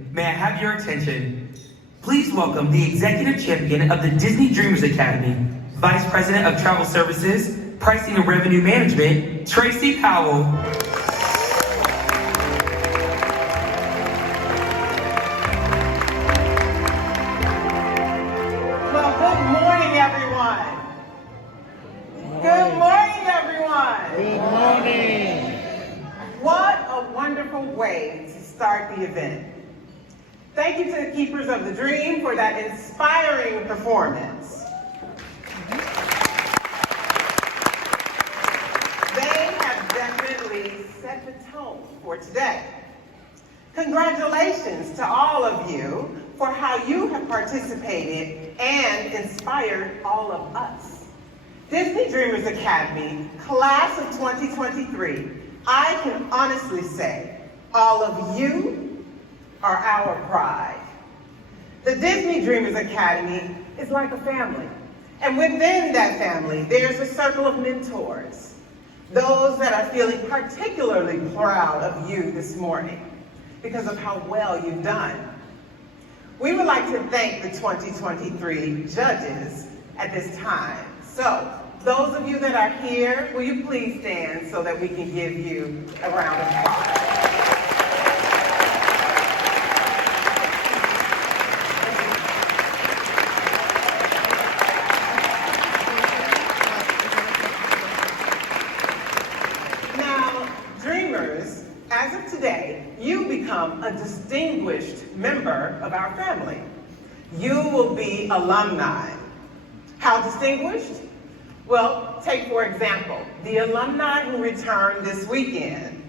David, may I have your attention? Please welcome the Executive Champion of the Disney Dreamers Academy, Vice President of Travel Services, Pricing and Revenue Management, Tracy Powell. Well, good morning, everyone. Good morning, everyone. Good morning. What a wonderful way to start the event. Thank you to the Keepers of the Dream for that inspiring performance. They have definitely set the tone for today. Congratulations to all of you for how you have participated and inspired all of us. Disney Dreamers Academy, class of 2023, I can honestly say all of you are our pride. The Disney Dreamers Academy is like a family. And within that family, there's a circle of mentors, those that are feeling particularly proud of you this morning because of how well you've done. We would like to thank the 2023 judges at this time. So, those of you that are here, will you please stand so that we can give you a round of applause? Now, Dreamers, as of today, you become a distinguished member of our family. You will be alumni. How distinguished? Well, take for example, the alumni who returned this weekend.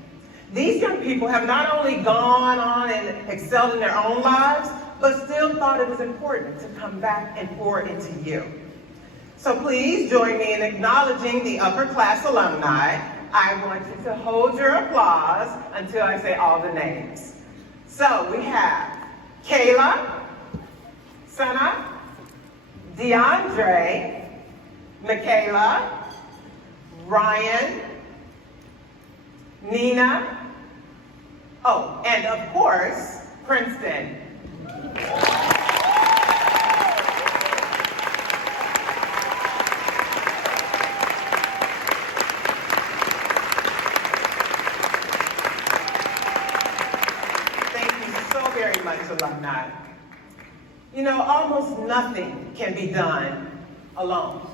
These young people have not only gone on and excelled in their own lives, but still thought it was important to come back and pour into you. So please join me in acknowledging the upper class alumni. I want you to hold your applause until I say all the names. So we have Kayla, Sana, DeAndre, Michaela, Ryan, Nina, oh, and of course, Princeton. Thank you so very much, alumni. You know, almost nothing can be done alone.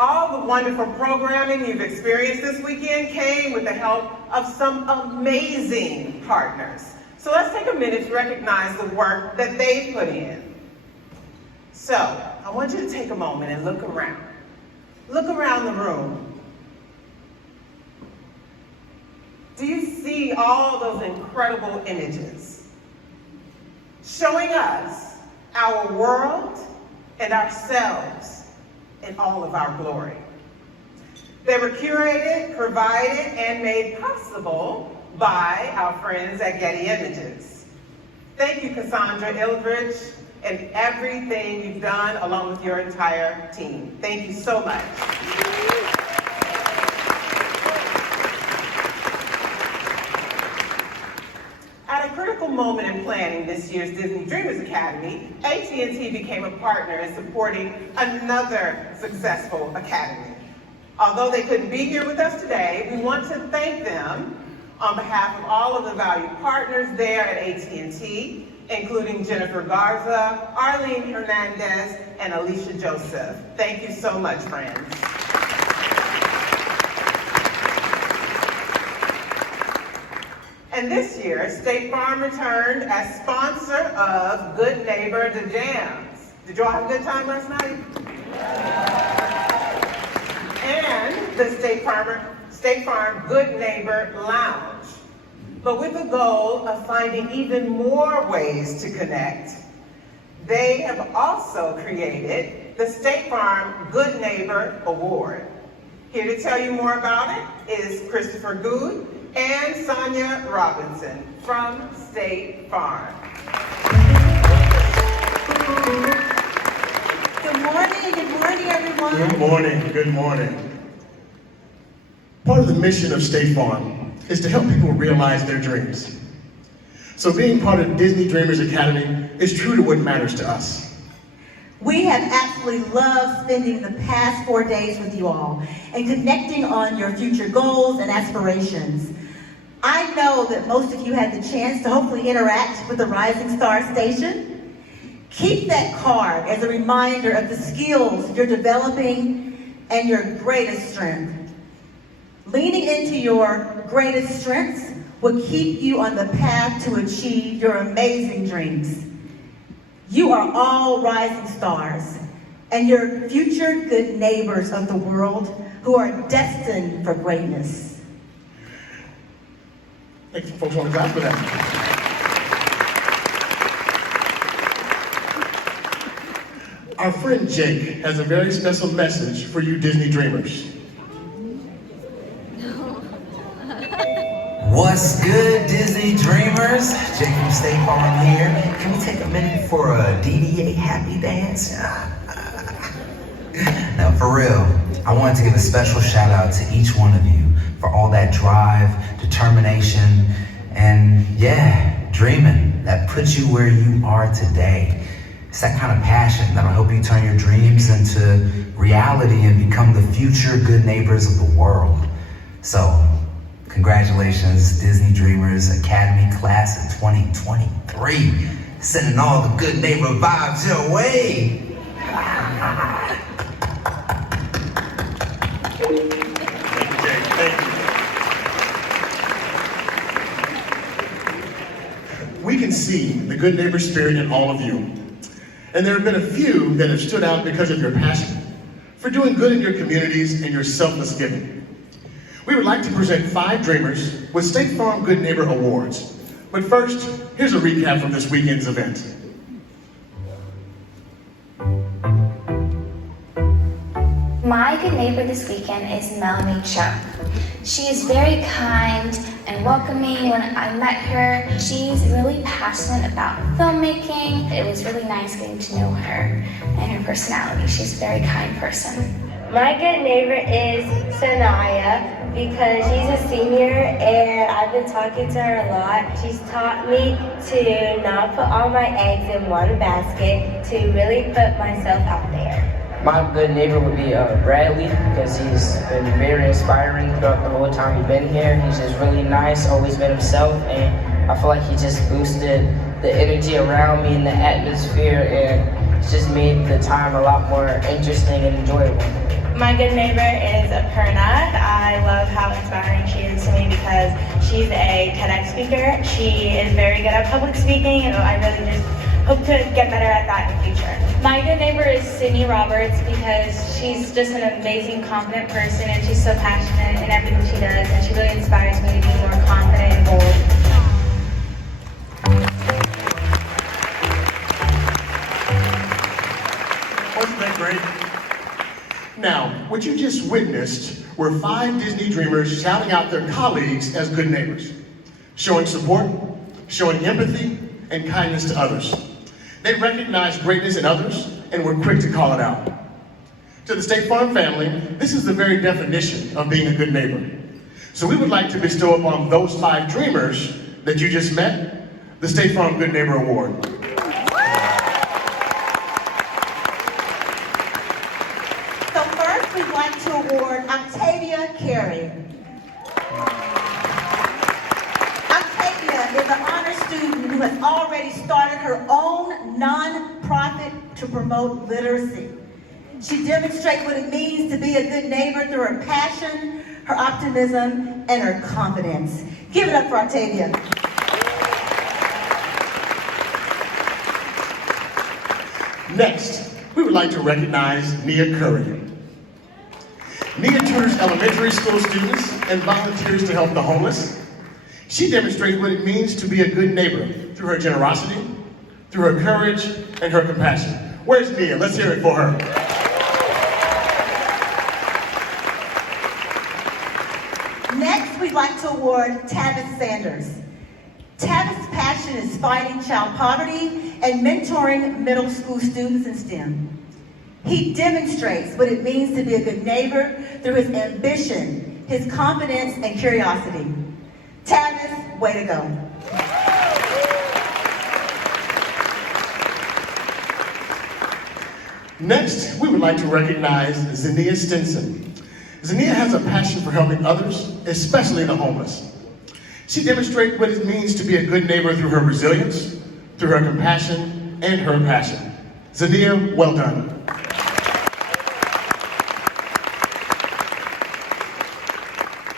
All the wonderful programming you've experienced this weekend came with the help of some amazing partners. So let's take a minute to recognize the work that they've put in. So I want you to take a moment and look around. Look around the room. Do you see all those incredible images showing us our world and ourselves in all of our glory? They were curated, provided, and made possible by our friends at Getty Images. Thank you, Cassandra Eldridge, and everything you've done along with your entire team. Thank you so much. At a critical moment in planning this year's Disney Dreamers Academy, AT&T became a partner in supporting another successful academy. Although they couldn't be here with us today, we want to thank them on behalf of all of the valued partners there at AT&T, including Jennifer Garza, Arlene Hernandez, and Alicia Joseph. Thank you so much, friends. And this year, State Farm returned as sponsor of Good Neighbor The Jams. Did you all have a good time last night? And the State Farm Good Neighbor Lounge. But with the goal of finding even more ways to connect, they have also created the State Farm Good Neighbor Award. Here to tell you more about it is Christopher Good and Sonia Robinson from State Farm. Good morning everyone. Good morning. Part of the mission of State Farm is to help people realize their dreams. So being part of Disney Dreamers Academy is true to what matters to us. We have absolutely loved spending the past 4 days with you all and connecting on your future goals and aspirations. I know that most of you had the chance to hopefully interact with the Rising Star Station. Keep that card as a reminder of the skills you're developing and your greatest strength. Leaning into your greatest strengths will keep you on the path to achieve your amazing dreams. You are all rising stars, and your future good neighbors of the world who are destined for greatness. I think folks want to clap for that. Our friend Jake has a very special message for you Disney Dreamers. What's good, Disney Dreamers? Jake from State Farm here. Can we take a minute for a DDA happy dance? Now, for real, I wanted to give a special shout out to each one of you for all that drive, determination, and dreaming that puts you where you are today. It's that kind of passion that'll help you turn your dreams into reality and become the future good neighbors of the world. So, congratulations, Disney Dreamers Academy Class of 2023. Sending all the good neighbor vibes your way. Thank you, Jake. Thank you. We can see the good neighbor spirit in all of you. And there have been a few that have stood out because of your passion for doing good in your communities and your selfless giving. We would like to present 5 dreamers with State Farm Good Neighbor Awards. But first, here's a recap from this weekend's event. My good neighbor this weekend is Melanie Cho. She is very kind and welcoming. When I met her, she's really passionate about filmmaking. It was really nice getting to know her and her personality. She's a very kind person. My good neighbor is Sanaya because she's a senior and I've been talking to her a lot. She's taught me to not put all my eggs in one basket, to really put myself out there. My good neighbor would be Bradley because he's been very inspiring throughout the whole time he's been here. He's just really nice, always been himself, and I feel like he just boosted the energy around me and the atmosphere, and it's just made the time a lot more interesting and enjoyable. My good neighbor is Aparna. I love how inspiring she is to me because she's a TEDx speaker. She is very good at public speaking, and I really just hope to get better at that in the future. My good neighbor is Sydney Roberts because she's just an amazing, confident person, and she's so passionate in everything she does, and she really inspires me to be more confident and bold. Wasn't that great? Now, what you just witnessed were 5 Disney Dreamers shouting out their colleagues as good neighbors, showing support, showing empathy, and kindness to others. They recognized greatness in others and were quick to call it out. To the State Farm family, this is the very definition of being a good neighbor. So we would like to bestow upon those 5 dreamers that you just met the State Farm Good Neighbor Award. So first, we'd like to award Octavia Carey. Octavia is an honor student who has already started her own non-profit to promote literacy. She demonstrates what it means to be a good neighbor through her passion, her optimism, and her confidence. Give it up for Octavia. Next, we would like to recognize Nia Curry. Nia tutors elementary school students and volunteers to help the homeless. She demonstrates what it means to be a good neighbor through her generosity, through her courage, and her compassion. Where's Nia? Let's hear it for her. Next, we'd like to award Tavis Sanders. Tavis' passion is fighting child poverty and mentoring middle school students in STEM. He demonstrates what it means to be a good neighbor through his ambition, his confidence, and curiosity. Tavis, way to go. Next, we would like to recognize Zania Stinson. Zania has a passion for helping others, especially the homeless. She demonstrates what it means to be a good neighbor through her resilience, through her compassion, and her passion. Zania, well done.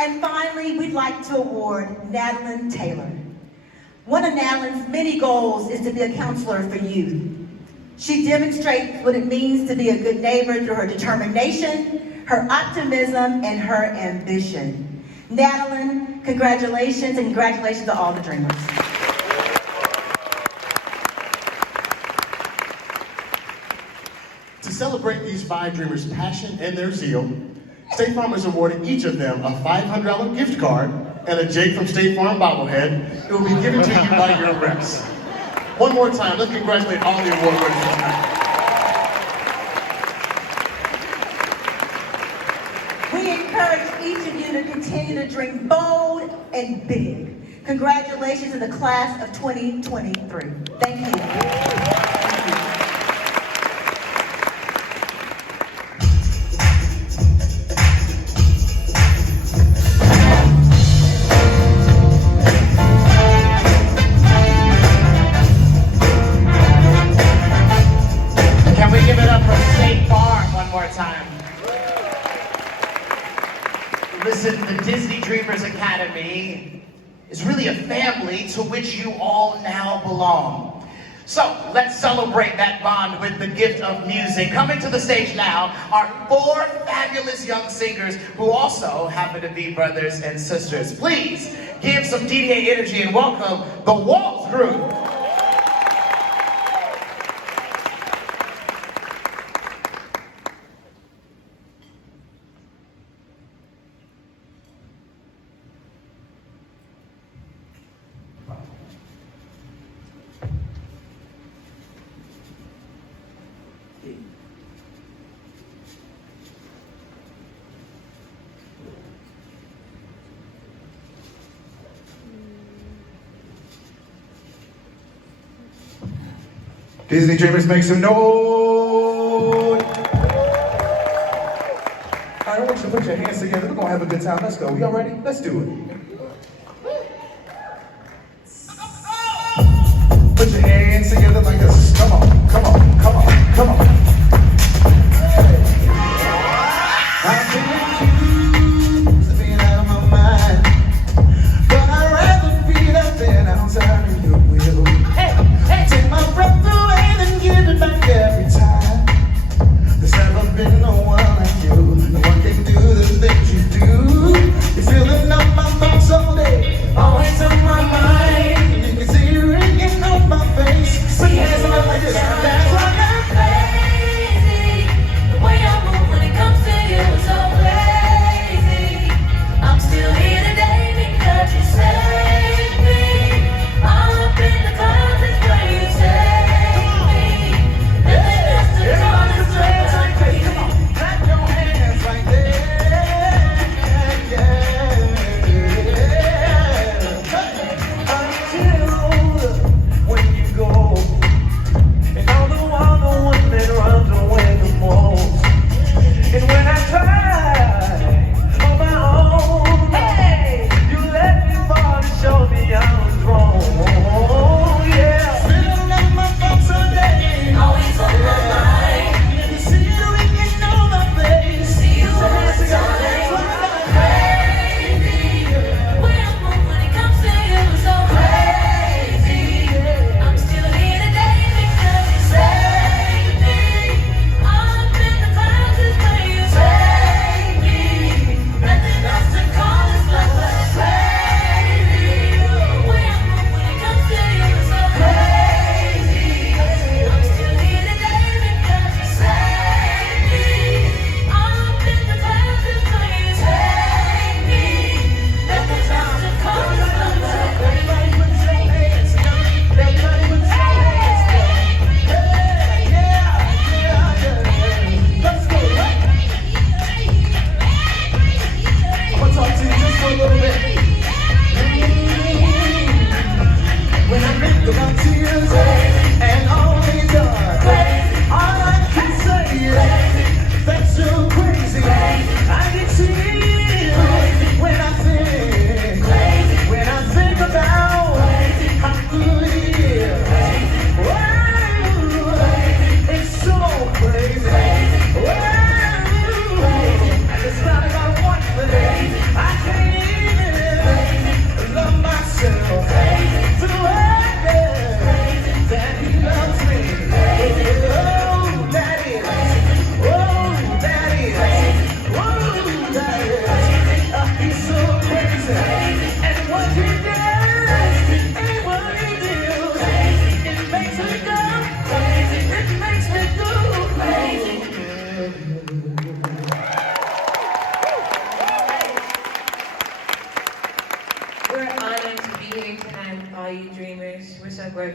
And finally, we'd like to award Nadeline Taylor. One of Nadeline's many goals is to be a counselor for youth. She demonstrates what it means to be a good neighbor through her determination, her optimism, and her ambition. Nadeline, congratulations, and congratulations to all the Dreamers. To celebrate these 5 Dreamers' passion and their zeal, State Farm is awarding each of them a $500 gift card and a Jake from State Farm bobblehead. It will be given to you by your reps. One more time, let's congratulate all the award winners tonight. We encourage each of you to continue to dream bold and big. Congratulations to the class of 2023. Thank you. Can we give it up for State Farm one more time? Listen, the Disney Dreamers Academy is really a family to which you all now belong. So let's celebrate that bond with the gift of music. Coming to the stage now are 4 fabulous young singers who also happen to be brothers and sisters. Please give some DDA energy and welcome the Waltz Group. Disney Dreamers, make some noise! All right, I want you to put your hands together. We're gonna have a good time. Let's go. Y'all ready? Let's do it. Put your hands together like this. Come on, come on, come on, come on. I've been accused of being out of my mind, but I'd rather be out there outside of your will. Take my breath away, then give it back every time. There's never been no one like you. No one can do the things you do. You're filling up my thoughts all day, always on my mind. You can see it ringing on my face. Put your hands up like this. That's why I'm crazy. The way I move when it comes to you is so crazy. I'm still here today because you saved me. All up in the closet where you saved me. Nothing else to call this love like crazy. Come on, clap your hands like that. Until when you go, and all the while the one that runs away the most. And when I try on my own, hey, you let me fall and show me I was wrong. Yeah, filling up my thoughts all day, always on my mind. You see it ringing on my face. See you all the time. Crazy. The way I move when it comes to you is so crazy. I'm still here today because you saved me. All up in the clouds is where you saved me. Nothing else to call this love but crazy. The way I move when it comes to you is so crazy. I'm still here today because you saved me. All up in the clouds is where you saved me. Nothing else to call this love but crazy. Everybody put your hands together. Everybody put your hands together. Hey, yeah. Let's go. I'm gonna talk to you just for a little bit. When I think about tears and all they done, all I can say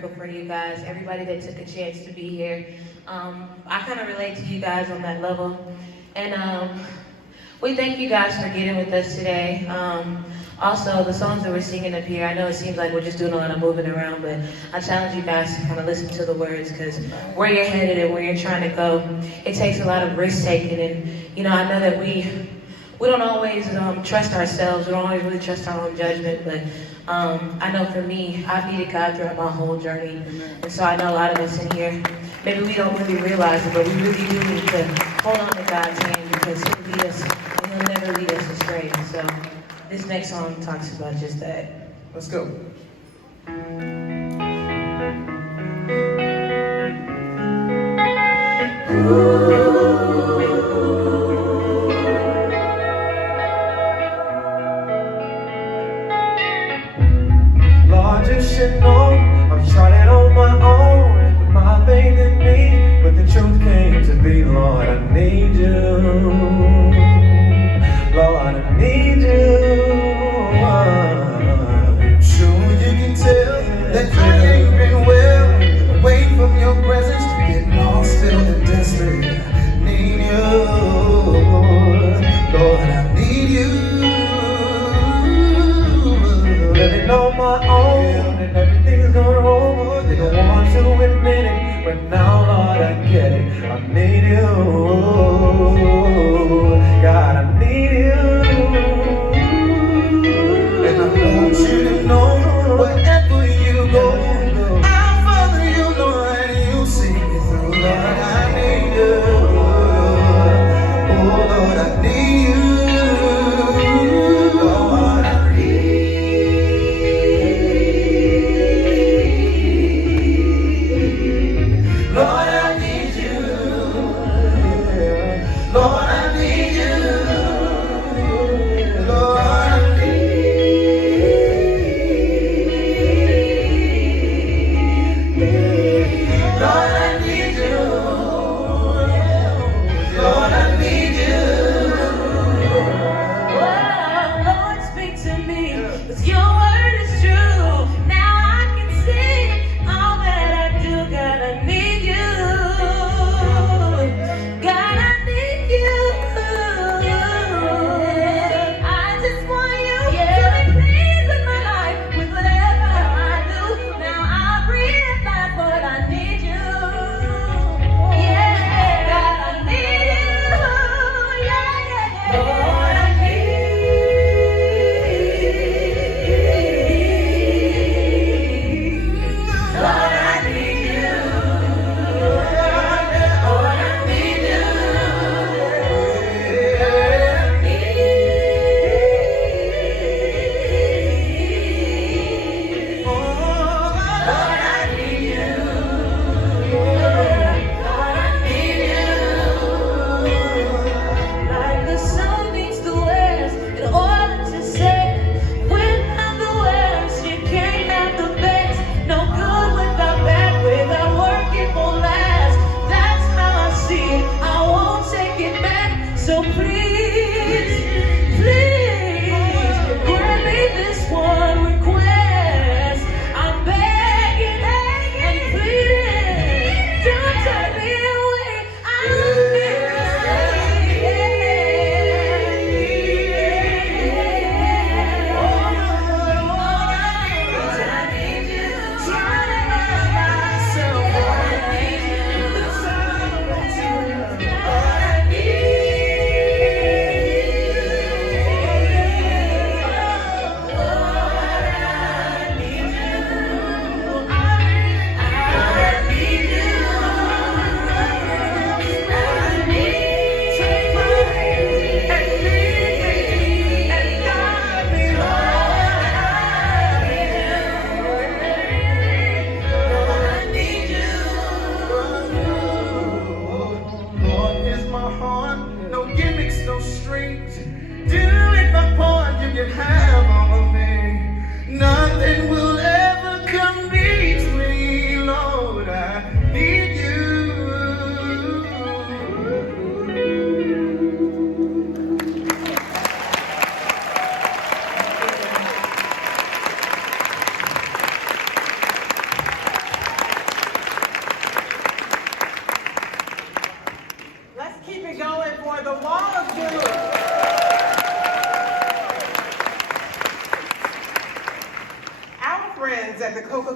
grateful for you guys, everybody that took a chance to be here. I kind of relate to you guys on that level. And we thank you guys for getting with us today. Also, the songs that we're singing up here, I know it seems like we're just doing a lot of moving around, but I challenge you guys to kind of listen to the words, because where you're headed and where you're trying to go, it takes a lot of risk taking. And I know that we don't always trust ourselves. We don't always really trust our own judgment, but I know for me, I've needed God throughout my whole journey. And so I know a lot of us in here, maybe we don't really realize it, but we really do need to hold on to God's hand, because He'll lead us and He'll never lead us astray. So this next song talks about just that. Let's go. Lord, you should know I've tried it on my own with my faith in me, but the truth came to be, Lord, I need you. Lord, I need you. Sure, you can tell that I ain't been well. Away from your presence, getting lost, feeling desperate.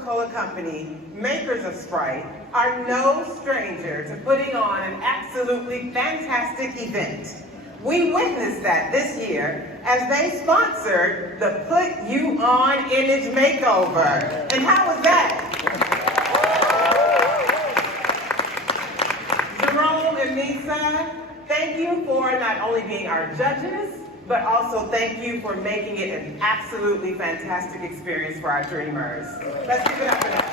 Coca-Cola Company, makers of Sprite, are no stranger to putting on an absolutely fantastic event. We witnessed that this year as they sponsored the Put You On Image Makeover. And how was that? Jerome and Nisa, thank you for not only being our judges, but also thank you for making it an absolutely fantastic experience for our dreamers. Let's give it up for them.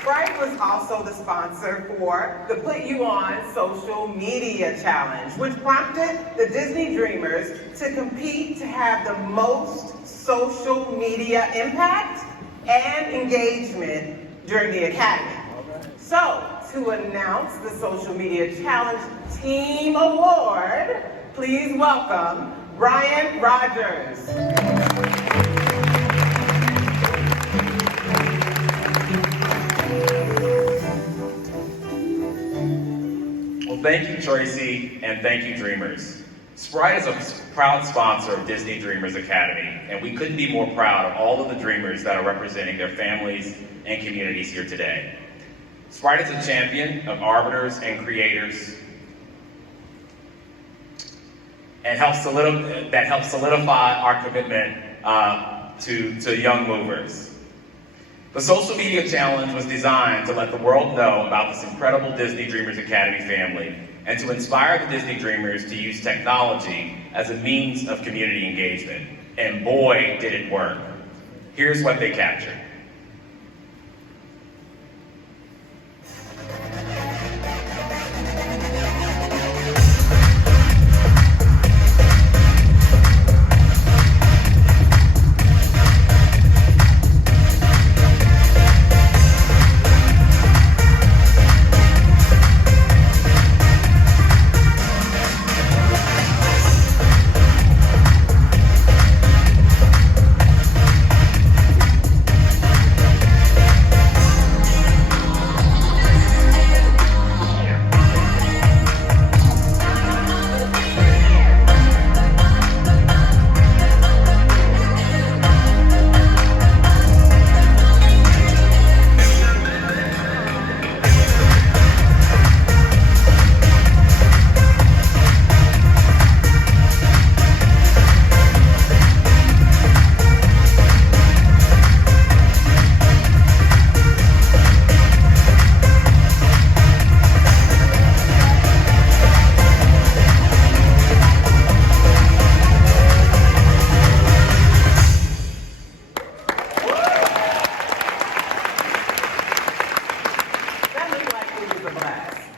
Sprite was also the sponsor for the Put You On Social Media Challenge, which prompted the Disney Dreamers to compete to have the most social media impact and engagement during the Academy. So, to announce the Social Media Challenge Team Award, please welcome Brian Rogers. Well, thank you, Tracy, and thank you, Dreamers. Sprite is a proud sponsor of Disney Dreamers Academy, and we couldn't be more proud of all of the Dreamers that are representing their families and communities here today. Sprite is a champion of arbiters and creators and helps solidify our commitment to young movers. The Social Media Challenge was designed to let the world know about this incredible Disney Dreamers Academy family and to inspire the Disney Dreamers to use technology as a means of community engagement. And boy, did it work. Here's what they captured.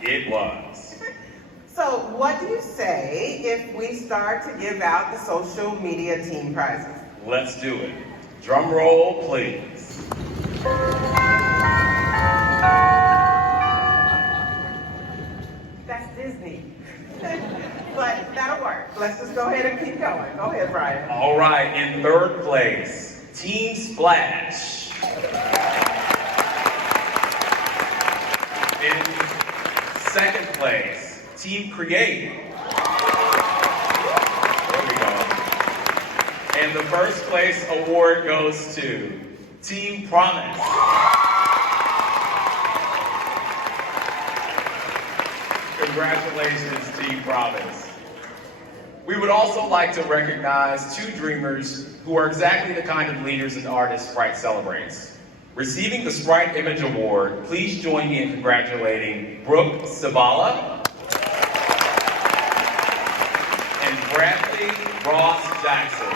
It was. So what do you say if we start to give out the social media team prizes? Let's do it. Drum roll, please. That's Disney. But that'll work. Let's just go ahead and keep going. Go ahead, Brian. All right, in third place, Team Splash. In second place, Team Create. There we go. And the first place award goes to Team Promise. Congratulations, Team Promise. We would also like to recognize two dreamers who are exactly the kind of leaders and artists Sprite celebrates. Receiving the Sprite Image Award, please join me in congratulating Brooke Sabala and Bradley Ross Jackson.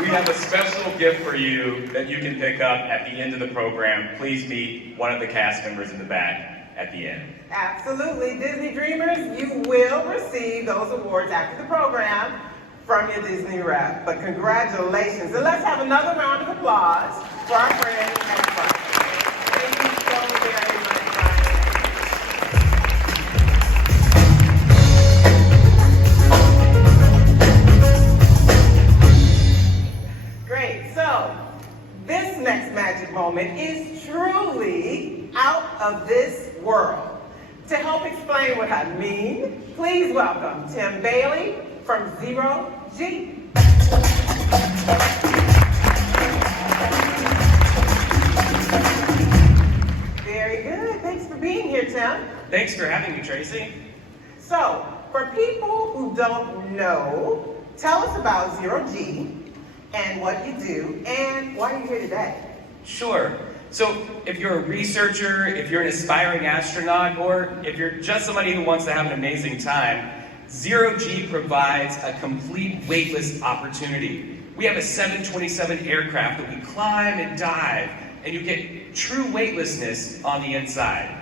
We have a special gift for you that you can pick up at the end of the program. Please meet one of the cast members in the back at the end. Absolutely. Disney Dreamers, you will receive those awards after the program from your Disney rep. But congratulations. And let's have another round of applause for our friends at Sprite. Thank you so very much, Brian. Great. So, this next magic moment is truly out of this world. To help explain explain what I mean, please welcome Tim Bailey from Zero G. Very good. Thanks for being here, Tim. Thanks for having me, Tracy. So, for people who don't know, tell us about Zero G and what you do and why you're here today. Sure. So if you're a researcher, if you're an aspiring astronaut, or if you're just somebody who wants to have an amazing time, Zero G provides a complete weightless opportunity. We have a 727 aircraft that we climb and dive, and you get true weightlessness on the inside.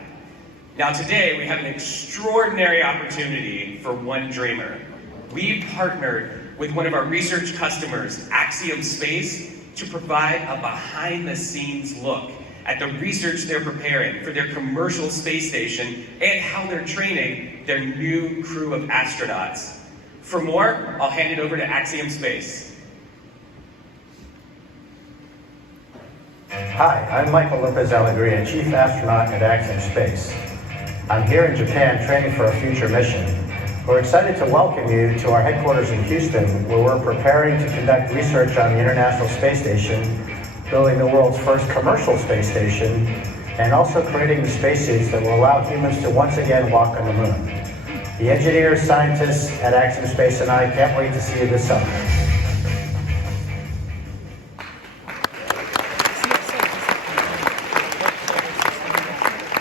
Now today, we have an extraordinary opportunity for one dreamer. We've partnered with one of our research customers, Axiom Space, to provide a behind-the-scenes look at the research they're preparing for their commercial space station and how they're training their new crew of astronauts. For more, I'll hand it over to Axiom Space. Hi, I'm Michael Lopez Alegria, Chief Astronaut at Axiom Space. I'm here in Japan training for a future mission. We're excited to welcome you to our headquarters in Houston, where we're preparing to conduct research on the International Space Station, building the world's first commercial space station, and also creating the spacesuits that will allow humans to once again walk on the moon. The engineers, scientists at Axiom Space and I can't wait to see you this summer.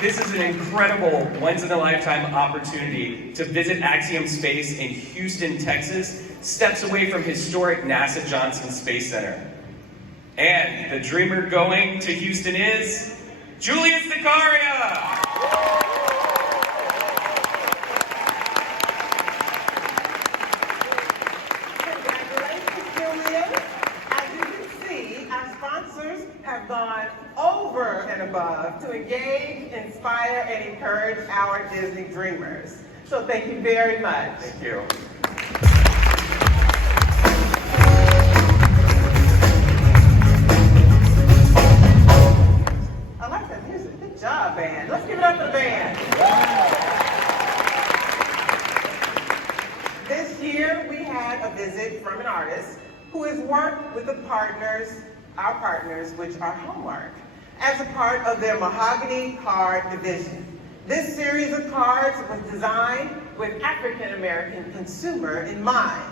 This is an incredible once-in-a-lifetime opportunity to visit Axiom Space in Houston, Texas, steps away from historic NASA Johnson Space Center. And the dreamer going to Houston is Julius Zakaria! Congratulations, Julius. As you can see, our sponsors have gone over and above to engage, inspire, and encourage our Disney dreamers. So thank you very much. Thank you. I like that music. Good job, band. Let's give it up for the band. This year, we had a visit from an artist who has worked with the partners, our partners, which are Hallmark, as a part of their Mahogany Card division. This series of cards was designed with African American consumer in mind.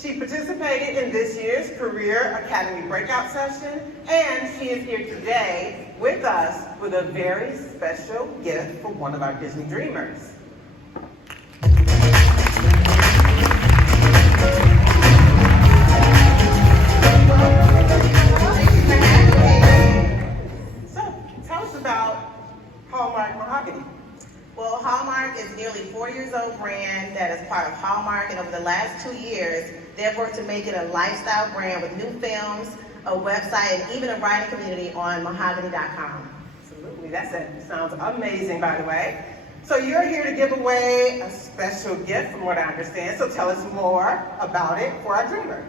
She participated in this year's Career Academy breakout session, and she is here today with us with a very special gift for one of our Disney dreamers. So, tell us about Hallmark Mahogany. Well, Hallmark is nearly 4 years old brand that is part of Hallmark, and over the last 2 years, they've worked to make it a lifestyle brand with new films, a website, and even a writing community on mahogany.com. Absolutely, that sounds amazing, by the way. So you're here to give away a special gift from what I understand, so tell us more about it for our dreamer.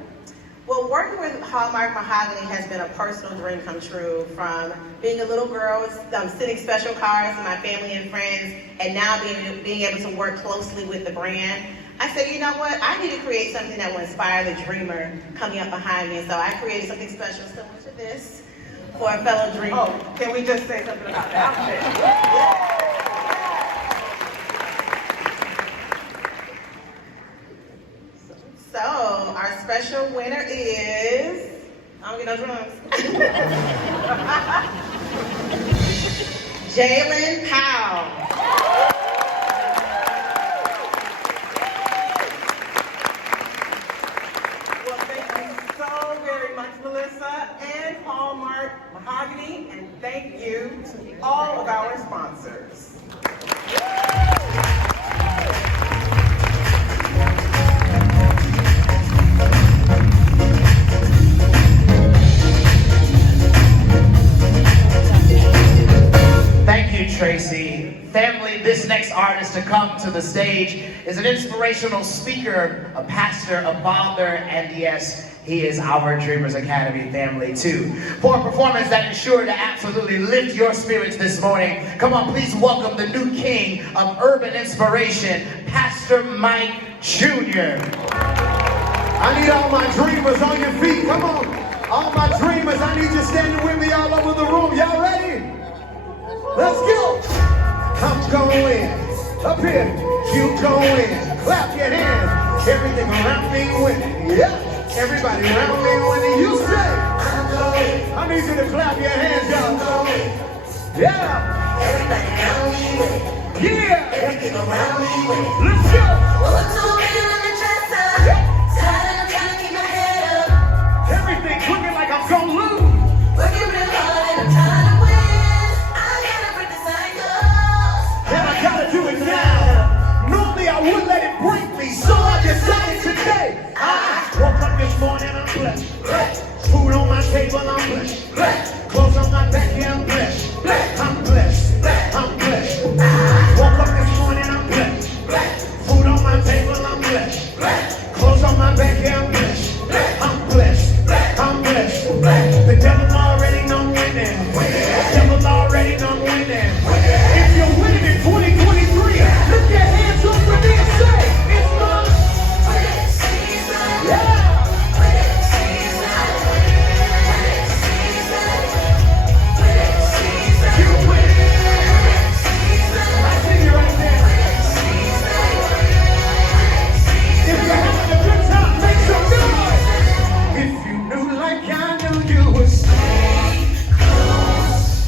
Well, working with Hallmark Mahogany has been a personal dream come true, from being a little girl, sending special cards to my family and friends, and now being able to work closely with the brand. I said, you know what, I need to create something that will inspire the dreamer coming up behind me, and so I created something special similar to this for a fellow dreamer. Oh, can we just say something about the outfit? So, our special winner is, I don't get no drums. Jalen Powell. Well, thank you so very much, Melissa, and Hallmark Mahogany, and thank you to all of our sponsors. Thank you, Tracy. Family, this next artist has to come to the stage is an inspirational speaker, a pastor, a father, and yes, he is our Dreamers Academy family too. For a performance that is sure to absolutely lift your spirits this morning, come on, please welcome the new king of urban inspiration, Pastor Mike Jr. I need all my dreamers on your feet. Come on. All my dreamers, I need you standing with me all over the room. Y'all ready? Let's go. I'm going up here. You going. Clap your hands. Everything around me winning. Yeah. Everybody around me winning. You say, I'm going. I need you to clap your hands, y'all. Yeah. Everybody around me winning. Yeah. Everything around me winning. Let's go. What's the way on the dresser? Tired of trying to keep my head up. Everything's looking like I'm gonna lose. Working real hard and I'm trying to win. I gotta break the cycle. And I gotta do it now. Normally I wouldn't let it break me, so I decided today. I woke up this morning, I'm blessed. Food on my table, I'm blessed. Clothes on my back, yeah, I'm blessed. I'm blessed. I'm blessed. Woke up this morning, I'm blessed. Food on my table, I'm blessed. Clothes on my back, yeah, I'm blessed. I'm blessed. I'm blessed. The devil already know I'm winning. The devil already know I'm winning. If you're winning in 2023, lift your hands up with me and say, it's mine. Yeah.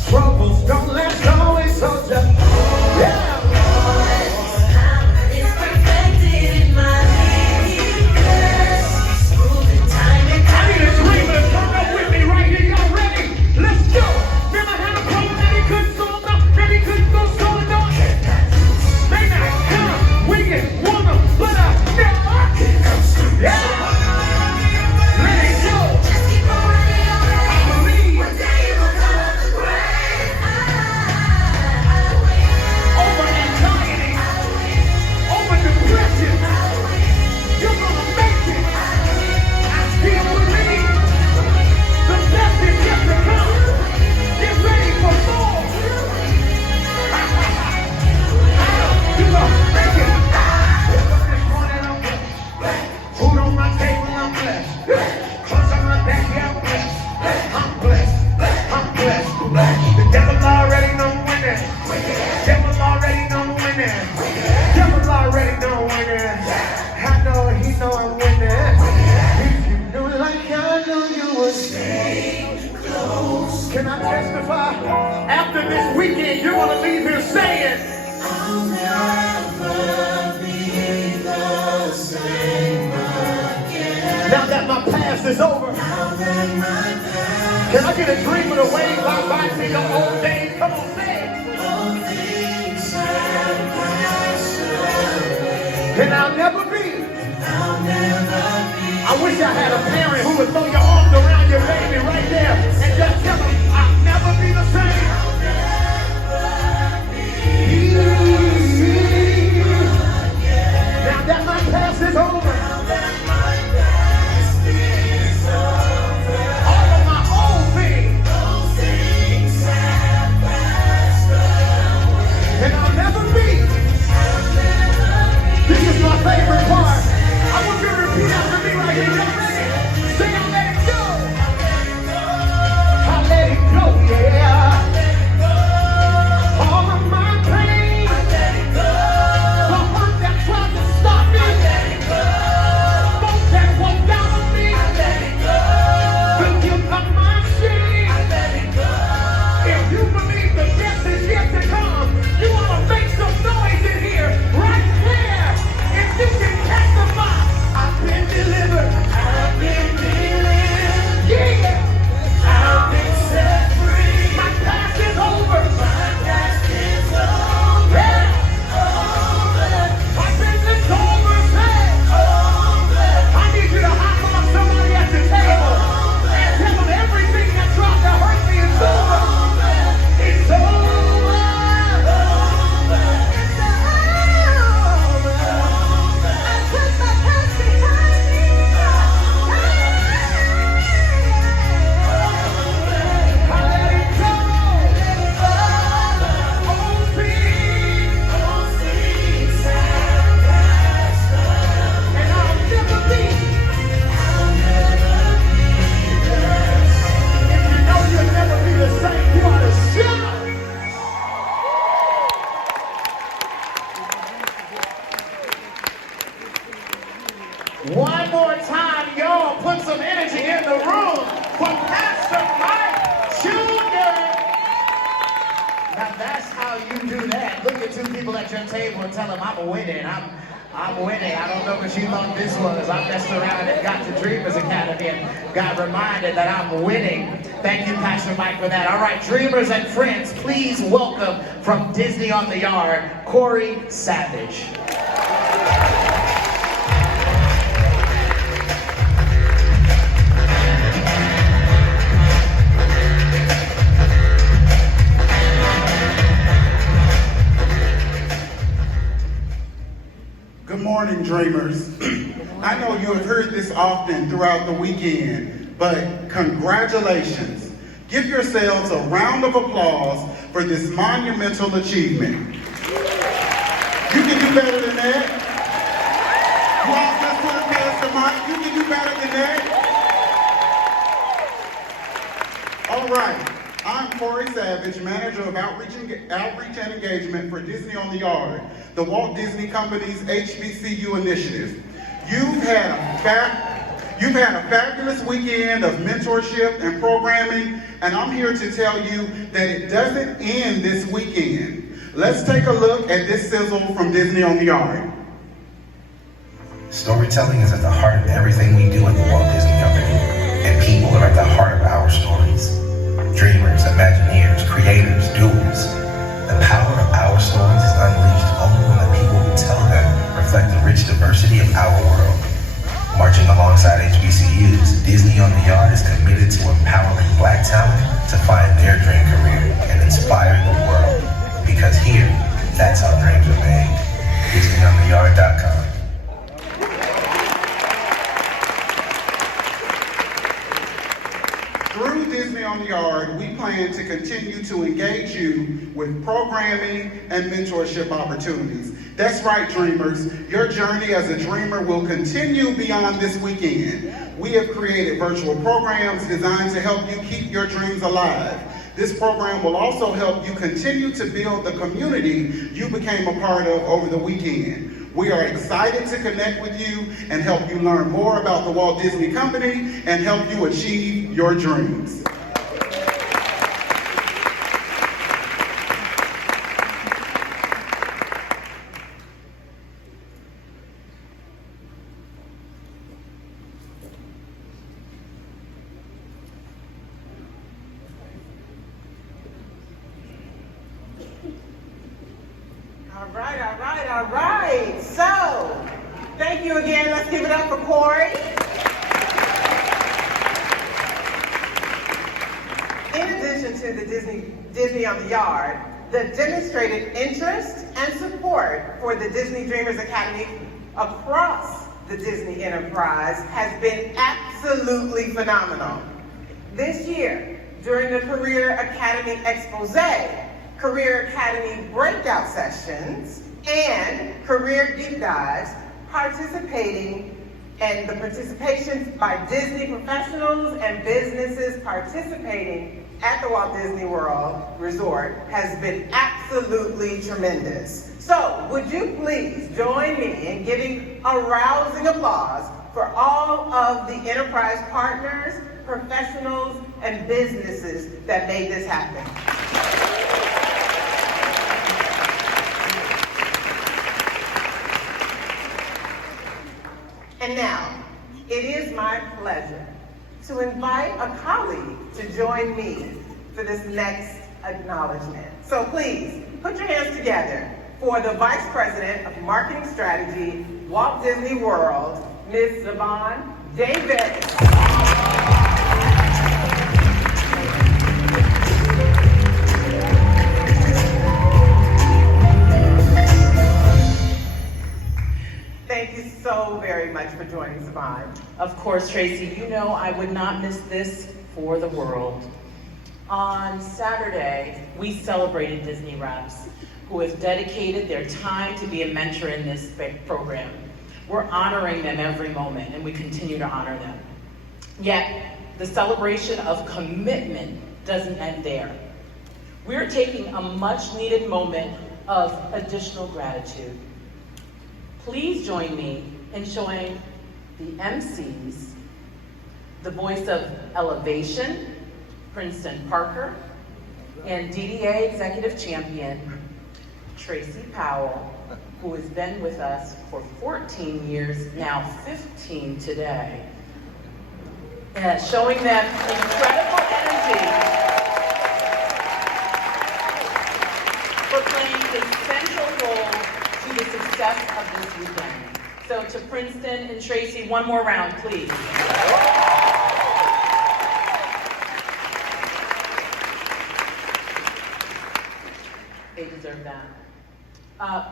Troubles don't last always, so just, yeah. It's perfected in my weakness. Moving time and time. I need a dreamer to turn up with me right here. Y'all ready? Let's go. Never had a problem that he couldn't solve, that he couldn't go solve it on. They not come, we get one of, but I never. Yeah. Let it go. Just keep on running on. I believe. One day you will come out the grave. Over anxiety, over depression, you're gonna make it. I still believe the best is yet to come. Get ready for more. You're gonna make it. This morning I'm blessed. Food on my table, I'm blessed. Clothes on my back, yeah, I'm blessed. I'm blessed. I'm blessed. The devil already know I'm winning. Devil already know I'm winning. Devil already know I'm winning. I know he know I'm winning. If you knew like I knew you would stay close. Can I testify? After this weekend, you're gonna leave here saying, I'll never be the same again. Now that my past is over, can I get a dream of the wave by to the old days? Come on, say it. All things have passed away. And I'll never be. I wish I had a parent who would throw your arms around your baby right there and just tell them, I'll never be the same. Now that my past is over. All of my old things. Those things have passed away. And I'll never be. This is my favorite part. I want you to repeat after me right here. Y'all ready? Sing, I'll let it the table and tell them I'm winning. I'm winning. I don't know what you thought this was. I messed around and got to Dreamers Academy and got reminded that I'm winning. Thank you, Pastor Mike, for that. All right, Dreamers and friends, please welcome from Disney on the Yard, Corey Savage. Good morning, Dreamers. I know you have heard this often throughout the weekend, but congratulations. Give yourselves a round of applause for this monumental achievement. You can do better than that. You all just put it past the mic. You can do better than that. All right. I'm Corey Savage, Manager of Outreach and Engagement for Disney on the Yard, the Walt Disney Company's HBCU initiative. You've had a fabulous weekend of mentorship and programming, and I'm here to tell you that it doesn't end this weekend. Let's take a look at this sizzle from Disney on the Yard. Storytelling is at the heart of everything we do at the Walt Disney Company, and people are at the heart of our stories. Dreamers, Imagineers, creators, doers. The power of our stories is unleashed only when the people who tell them reflect the rich diversity of our world. Marching alongside HBCUs, Disney on the Yard is committed to empowering Black talent to find their dream career and inspire the world. Because here, that's how dreams are made. DisneyOnTheYard.com. Through Disney on the Yard, we plan to continue to engage you with programming and mentorship opportunities. That's right, Dreamers. Your journey as a dreamer will continue beyond this weekend. We have created virtual programs designed to help you keep your dreams alive. This program will also help you continue to build the community you became a part of over the weekend. We are excited to connect with you and help you learn more about the Walt Disney Company and help you achieve your dreams. All right. So, thank you again. Let's give it up for Corey. In addition to the Disney on the Yard, the demonstrated interest and support for the Disney Dreamers Academy across the Disney enterprise has been absolutely phenomenal. This year, during the Career Academy Expose, Career Academy breakout sessions, and career deep dives, participating and the participations by Disney professionals and businesses participating at the Walt Disney World Resort has been absolutely tremendous. So, would you please join me in giving a rousing applause for all of the enterprise partners, professionals, and businesses that made this happen. And now, it is my pleasure to invite a colleague to join me for this next acknowledgement. So please, put your hands together for the Vice President of Marketing Strategy, Walt Disney World, Ms. Yvonne Davis. Thank you so very much for joining us, Yvonne. Of course, Tracy, you know I would not miss this for the world. On Saturday, we celebrated Disney reps who have dedicated their time to be a mentor in this program. We're honoring them every moment, and we continue to honor them. Yet, the celebration of commitment doesn't end there. We're taking a much-needed moment of additional gratitude. Please join me in showing the MCs, the voice of Elevation, Princeton Parker, and DDA Executive Champion, Tracy Powell, who has been with us for 14 years, now 15 today. Showing them incredible energy for playing a central role to the success of this weekend. So to Princeton and Tracy, one more round, please. They deserve that.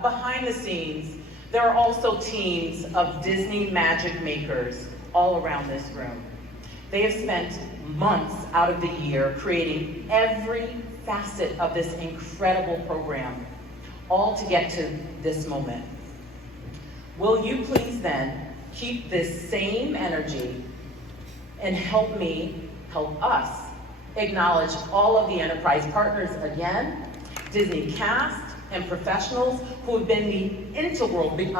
Behind the scenes, there are also teams of Disney magic makers all around this room. They have spent months out of the year creating every facet of this incredible program, all to get to this moment. Will you please then keep this same energy and help me help us acknowledge all of the enterprise partners again, Disney cast and professionals who have been the integral team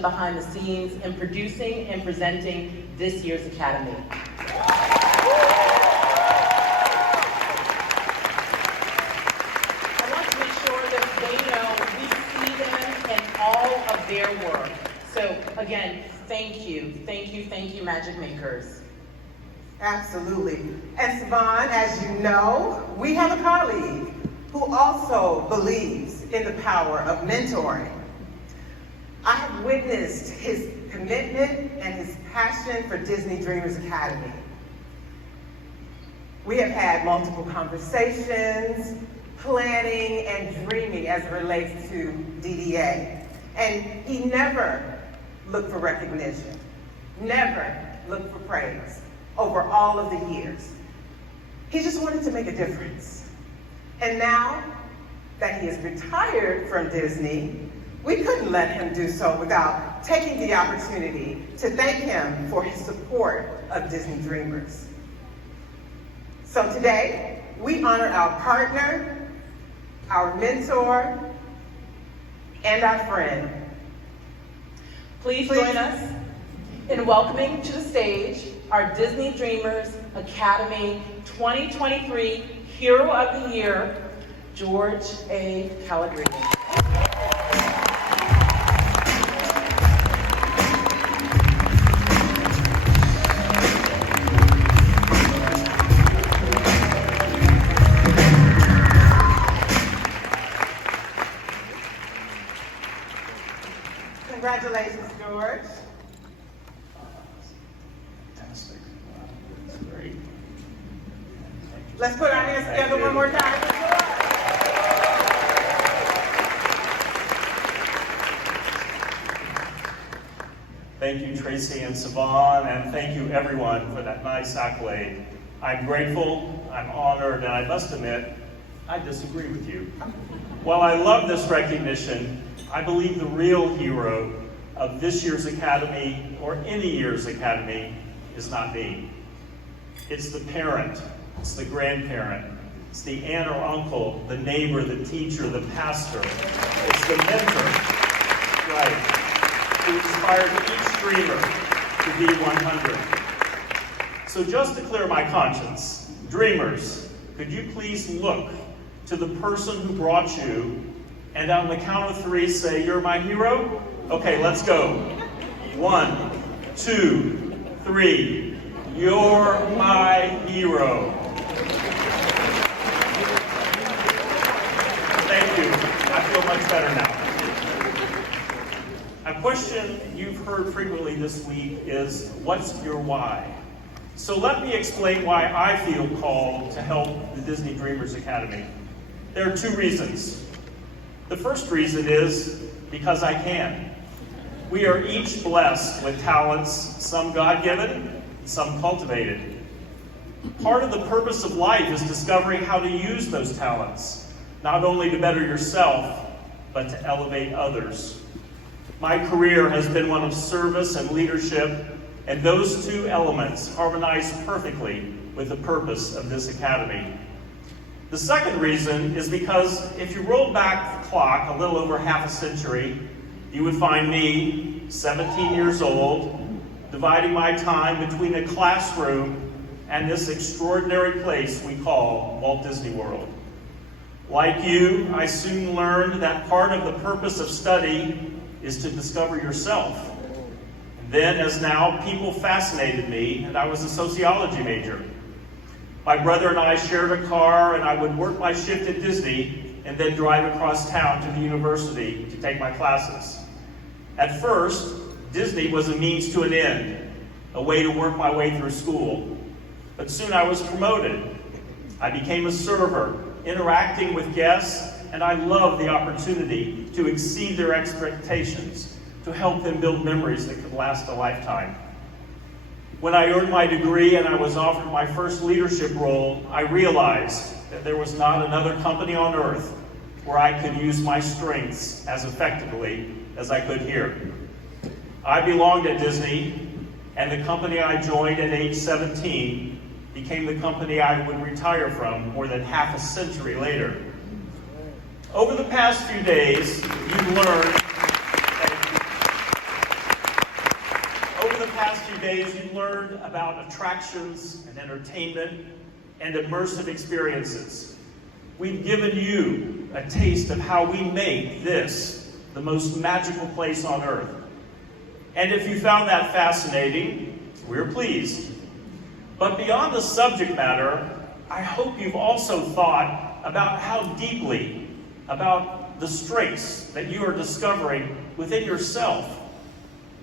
behind the scenes in producing and presenting this year's Academy. I want to make sure that they know we see them in all of their work. So again, thank you, Magic Makers. Absolutely. And Savon, as you know, we have a colleague who also believes in the power of mentoring. I have witnessed his commitment and his passion for Disney Dreamers Academy. We have had multiple conversations, planning and dreaming as it relates to DDA. And he never looked for recognition, never looked for praise over all of the years. He just wanted to make a difference. And now that he is retired from Disney, we couldn't let him do so without taking the opportunity to thank him for his support of Disney Dreamers. So today, we honor our partner, our mentor, and our friend. Please join us in welcoming to the stage our Disney Dreamers Academy 2023 Hero of the Year, George A. Calabria. Congratulations, George. Fantastic. That's great. Let's put our hands together one more time for George. Thank you, Tracy and Savon, and thank you, everyone, for that nice accolade. I'm grateful, I'm honored, and I must admit, I disagree with you. While I love this recognition, I believe the real hero of this year's Academy, or any year's Academy, is not me. It's the parent, it's the grandparent, it's the aunt or uncle, the neighbor, the teacher, the pastor. It's the mentor, right, who inspired each dreamer to be 100. So just to clear my conscience, dreamers, could you please look to the person who brought you, and on the count of 3 say, "You're my hero"? Okay, let's go. 1, 2, 3. You're my hero. Thank you. I feel much better now. A question you've heard frequently this week is, what's your why? So let me explain why I feel called to help the Disney Dreamers Academy. There are 2 reasons. The first reason is because I can. We are each blessed with talents, some God-given, some cultivated. Part of the purpose of life is discovering how to use those talents, not only to better yourself, but to elevate others. My career has been one of service and leadership, and those 2 elements harmonize perfectly with the purpose of this academy. The second reason is because if you roll back the clock a little over half a century, you would find me, 17 years old, dividing my time between a classroom and this extraordinary place we call Walt Disney World. Like you, I soon learned that part of the purpose of study is to discover yourself. Then, as now, people fascinated me, and I was a sociology major. My brother and I shared a car, and I would work my shift at Disney and then drive across town to the university to take my classes. At first, Disney was a means to an end, a way to work my way through school. But soon I was promoted. I became a server, interacting with guests, and I loved the opportunity to exceed their expectations, to help them build memories that could last a lifetime. When I earned my degree and I was offered my first leadership role, I realized that there was not another company on earth where I could use my strengths as effectively as I could here. I belonged at Disney, and the company I joined at age 17 became the company I would retire from more than half a century later. Over the past few days, you've learned about attractions and entertainment and immersive experiences. We've given you a taste of how we make this the most magical place on earth. And if you found that fascinating, we're pleased. But beyond the subject matter, I hope you've also thought about how deeply, about the strengths that you are discovering within yourself,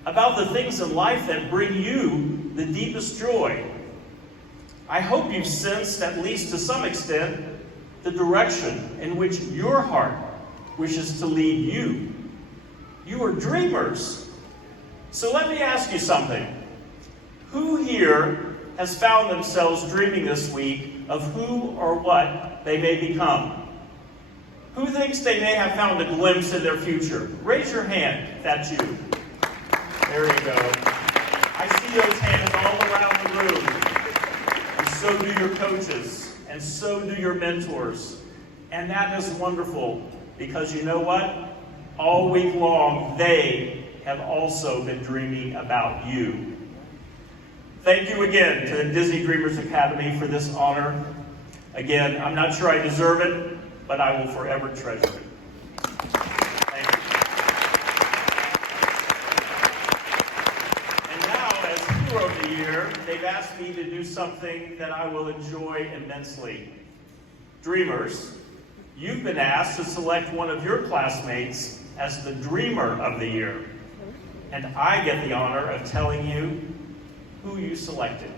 about the things in life that bring you the deepest joy. I hope you've sensed, at least to some extent, the direction in which your heart wishes to lead you. You are dreamers. So let me ask you something. Who here has found themselves dreaming this week of who or what they may become? Who thinks they may have found a glimpse in their future? Raise your hand if that's you. There you go. I see those hands all around the room. And so do your coaches, and so do your mentors. And that is wonderful, because you know what? All week long, they have also been dreaming about you. Thank you again to the Disney Dreamers Academy for this honor. Again, I'm not sure I deserve it, but I will forever treasure it. Thank you. And now, as Hero of the Year, they've asked me to do something that I will enjoy immensely. Dreamers, you've been asked to select one of your classmates as the Dreamer of the Year. And I get the honor of telling you who you selected.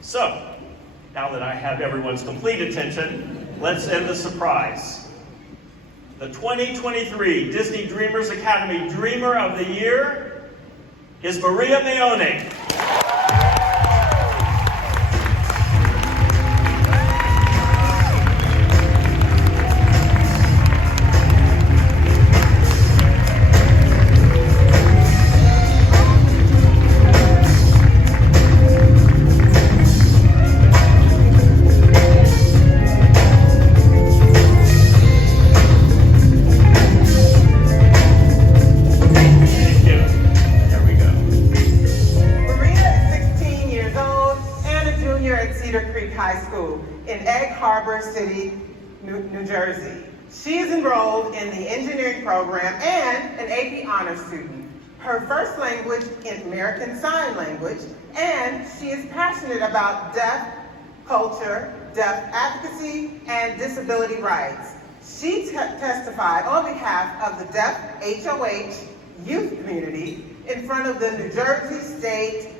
So, now that I have everyone's complete attention, let's end the surprise. The 2023 Disney Dreamers Academy Dreamer of the Year is Maria Maone. City, New Jersey. She is enrolled in the engineering program and an AP honors student. Her first language is American Sign Language, and she is passionate about deaf culture, deaf advocacy, and disability rights. She testified on behalf of the Deaf HOH youth community in front of the New Jersey State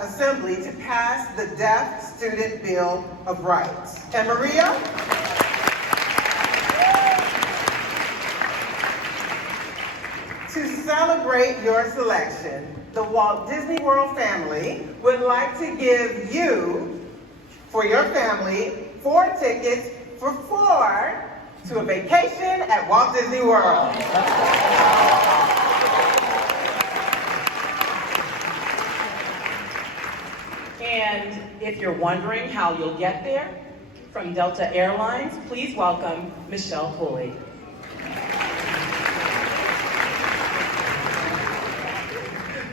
Assembly to pass the Deaf Student Bill of Rights. And Maria? To celebrate your selection, the Walt Disney World family would like to give you, for your family, 4 tickets for 4 to a vacation at Walt Disney World. And if you're wondering how you'll get there, from Delta Airlines, please welcome Michelle Pulley.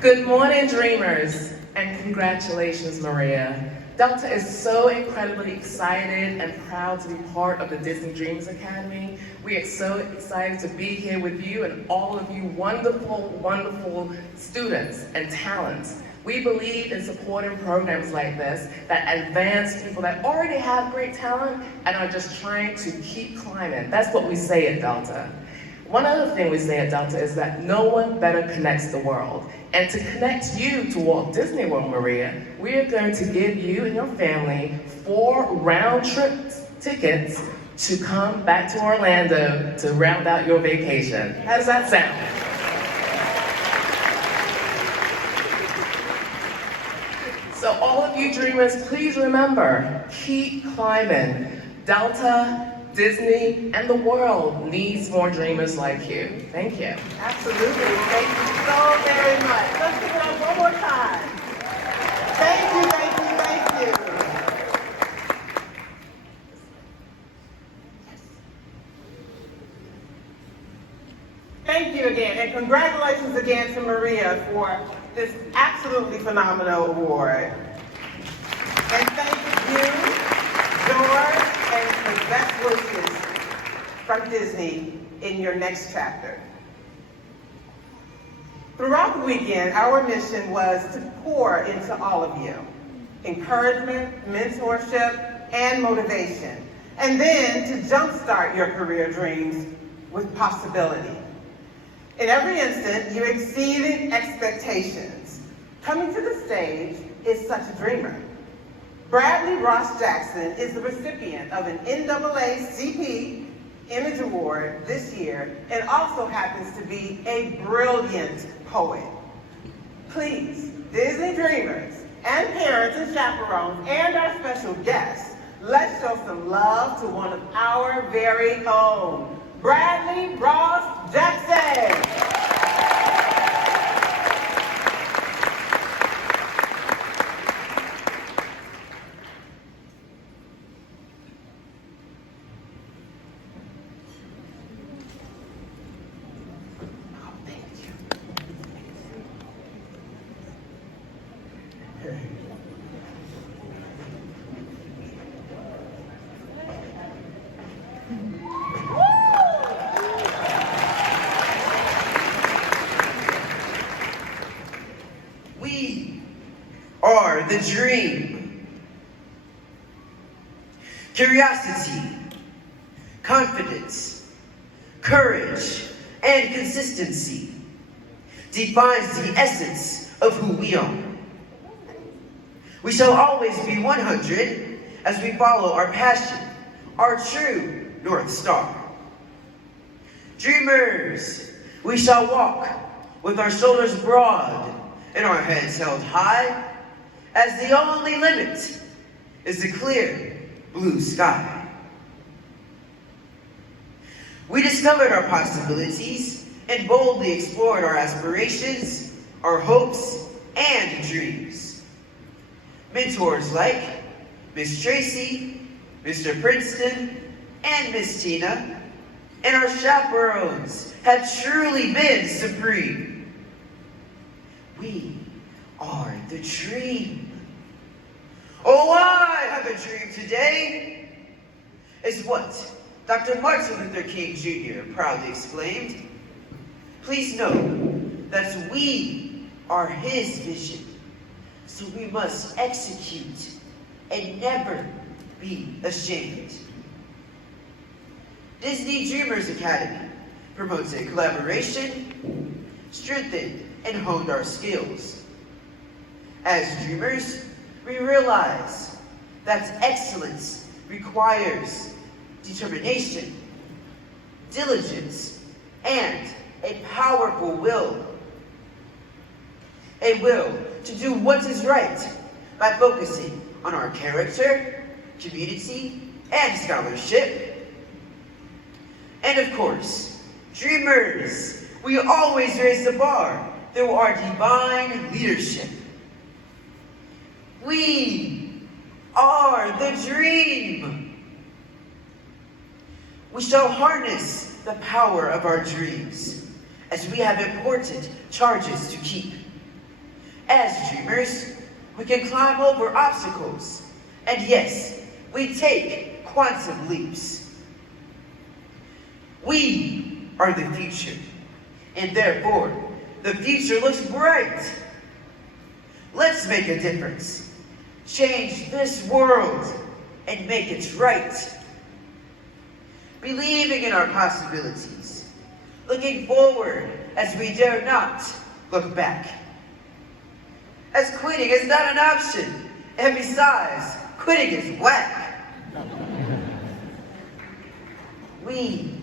Good morning, dreamers. and congratulations, Maria. Delta is so incredibly excited and proud to be part of the Disney Dreamers Academy. We are so excited to be here with you and all of you wonderful, wonderful students and talents. We believe in supporting programs like this that advance people that already have great talent and are just trying to keep climbing. That's what we say at Delta. One other thing we say at Delta is that no one better connects the world. And to connect you to Walt Disney World, Maria, we are going to give you and your family 4 round-trip tickets to come back to Orlando to round out your vacation. How does that sound? So all of you dreamers, please remember, keep climbing. Delta, Disney, and the world needs more dreamers like you. Thank you. Absolutely. Thank you so very much. Let's give it up one more time. Thank you, thank you, thank you. Thank you again, and congratulations again to Maria for this absolutely phenomenal award. And thank you, George, and the best wishes from Disney in your next chapter. Throughout the weekend, our mission was to pour into all of you encouragement, mentorship, and motivation, and then to jumpstart your career dreams with possibility. In every instant, you exceeded expectations. Coming to the stage is such a dreamer. Bradley Ross Jackson is the recipient of an NAACP Image Award this year and also happens to be a brilliant poet. Please, Disney dreamers and parents and chaperones and our special guests, let's show some love to one of our very own, Bradley Ross Jackson. Are the dream. Curiosity, confidence, courage, and consistency defines the essence of who we are. We shall always be 100 as we follow our passion, our true North Star. Dreamers, we shall walk with our shoulders broad and our heads held high, as the only limit is the clear blue sky. We discovered our possibilities and boldly explored our aspirations, our hopes, and dreams. Mentors like Miss Tracy, Mr. Princeton, and Miss Tina, and our chaperones have truly been supreme. We are the dream. Oh, I have a dream today, is what Dr. Martin Luther King Jr. proudly exclaimed. Please know that we are his vision, so we must execute and never be ashamed. Disney Dreamers Academy promotes a collaboration, strengthened and honed our skills. As dreamers, we realize that excellence requires determination, diligence, and a powerful will. A will to do what is right by focusing on our character, community, and scholarship. And of course, dreamers, we always raise the bar through our divine leadership. We are the dream. We shall harness the power of our dreams as we have important charges to keep. As dreamers, We can climb over obstacles. And yes, we take quantum leaps. We are the future. And therefore, the future looks bright. Let's make a difference. Change this world and make it right. Believing in our possibilities. Looking forward as we dare not look back. As quitting is not an option. And besides, quitting is whack. We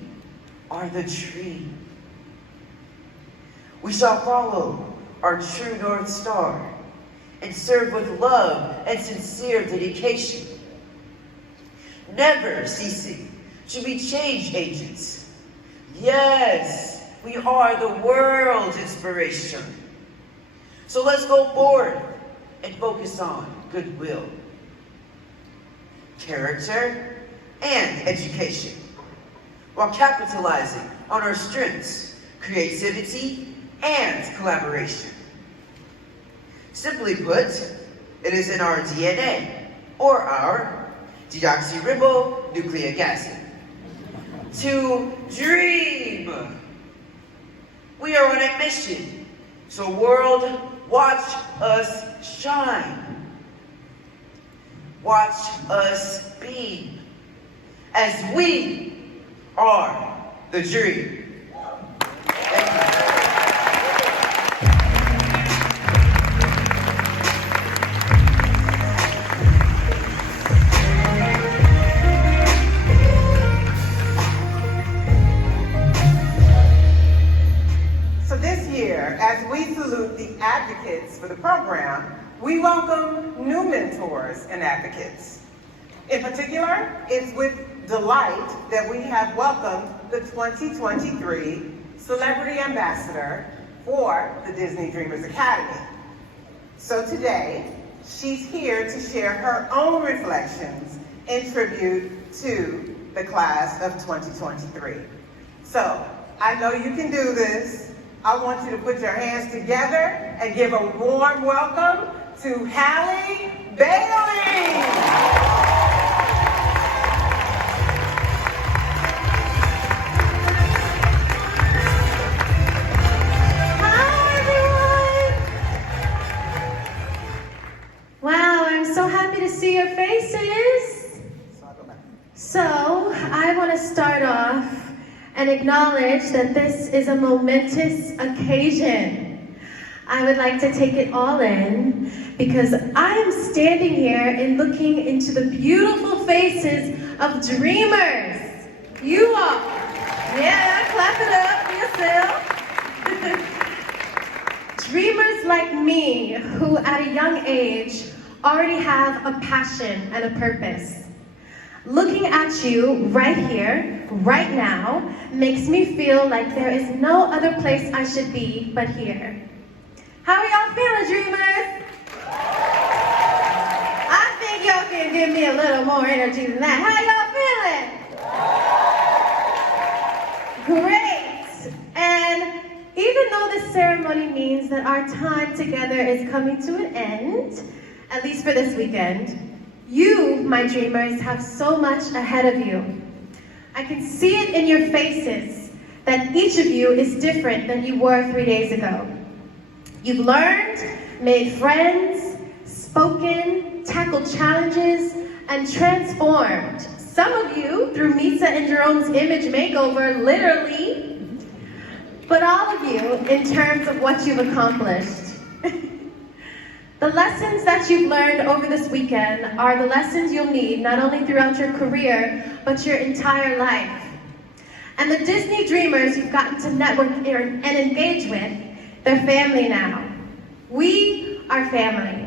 are the tree. We shall follow our true North Star and serve with love and sincere dedication. Never ceasing to be change agents. Yes, we are the world's inspiration. So let's go forward and focus on goodwill, character, and education, while capitalizing on our strengths, creativity, and collaboration. Simply put, it is in our DNA, or our deoxyribonucleic acid, to dream. We are on a mission, so world, watch us shine. Watch us beam, as we are the dream. So this year, as we salute the advocates for the program, we welcome new mentors and advocates. In particular, it's with delight that we have welcomed the 2023 Celebrity Ambassador for the Disney Dreamers Academy. So today, she's here to share her own reflections in tribute to the class of 2023. So, I know you can do this. I want you to put your hands together and give a warm welcome to Halley Bailey. Wow, I'm so happy to see your faces. So, I want to start off and acknowledge that this is a momentous occasion. I would like to take it all in because I am standing here and looking into the beautiful faces of dreamers. You all. Yeah, clap it up for yourself. Dreamers like me who at a young age already have a passion and a purpose. Looking at you right here, right now, makes me feel like there is no other place I should be but here. How are y'all feeling, dreamers? I think y'all can give me a little more energy than that. How y'all feeling? Great. And even though this ceremony means that our time together is coming to an end, at least for this weekend, you, my dreamers, have so much ahead of you. I can see it in your faces that each of you is different than you were 3 days ago. You've learned, made friends, spoken, tackled challenges, and transformed. Some of you through Misa and Jerome's image makeover, literally, but all of you in terms of what you've accomplished. The lessons that you've learned over this weekend are the lessons you'll need not only throughout your career, but your entire life. And the Disney Dreamers you've gotten to network and engage with, they're family now. We are family.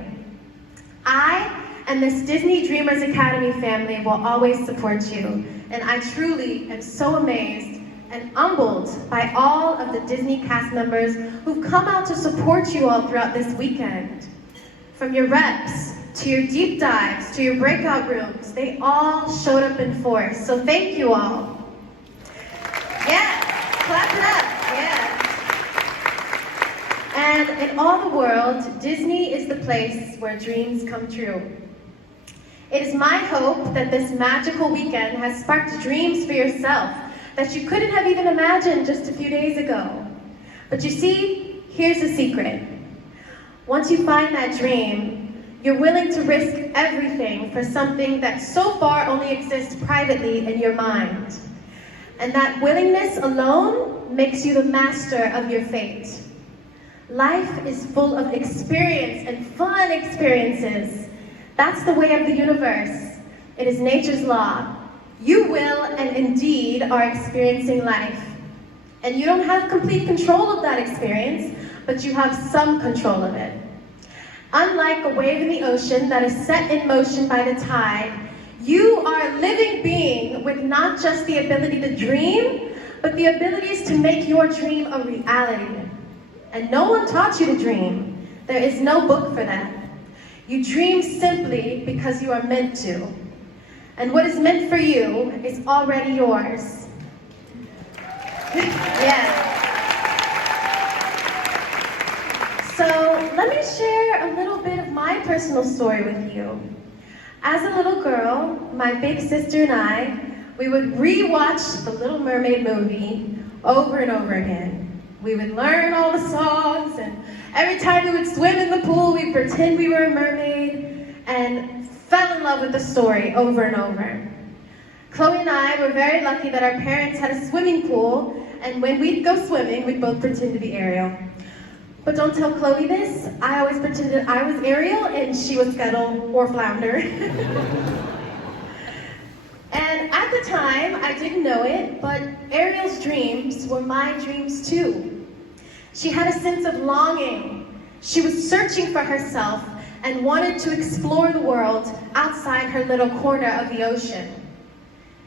I and this Disney Dreamers Academy family will always support you. And I truly am so amazed and humbled by all of the Disney cast members who've come out to support you all throughout this weekend. From your reps, to your deep dives, to your breakout rooms, they all showed up in force. So thank you all. Yes, clap it up, yes. And in all the world, Disney is the place where dreams come true. It is my hope that this magical weekend has sparked dreams for yourself that you couldn't have even imagined just a few days ago. But you see, here's the secret. Once you find that dream, you're willing to risk everything for something that so far only exists privately in your mind. And that willingness alone makes you the master of your fate. Life is full of experience and fun experiences. That's the way of the universe. It is nature's law. You will and indeed are experiencing life. And you don't have complete control of that experience, but you have some control of it. Unlike a wave in the ocean that is set in motion by the tide, you are a living being with not just the ability to dream, but the abilities to make your dream a reality. And no one taught you to dream. There is no book for that. You dream simply because you are meant to. And what is meant for you is already yours. Yes. So let me share a little bit of my personal story with you. As a little girl, my big sister and I, we would re-watch the Little Mermaid movie over and over again. We would learn all the songs, and every time we would swim in the pool, we'd pretend we were a mermaid and fell in love with the story over and over. Chloe and I were very lucky that our parents had a swimming pool, and when we'd go swimming, we'd both pretend to be Ariel. But don't tell Chloe this. I always pretended I was Ariel and she was Scuttle or Flounder. And at the time, I didn't know it, but Ariel's dreams were my dreams too. She had a sense of longing. She was searching for herself and wanted to explore the world outside her little corner of the ocean.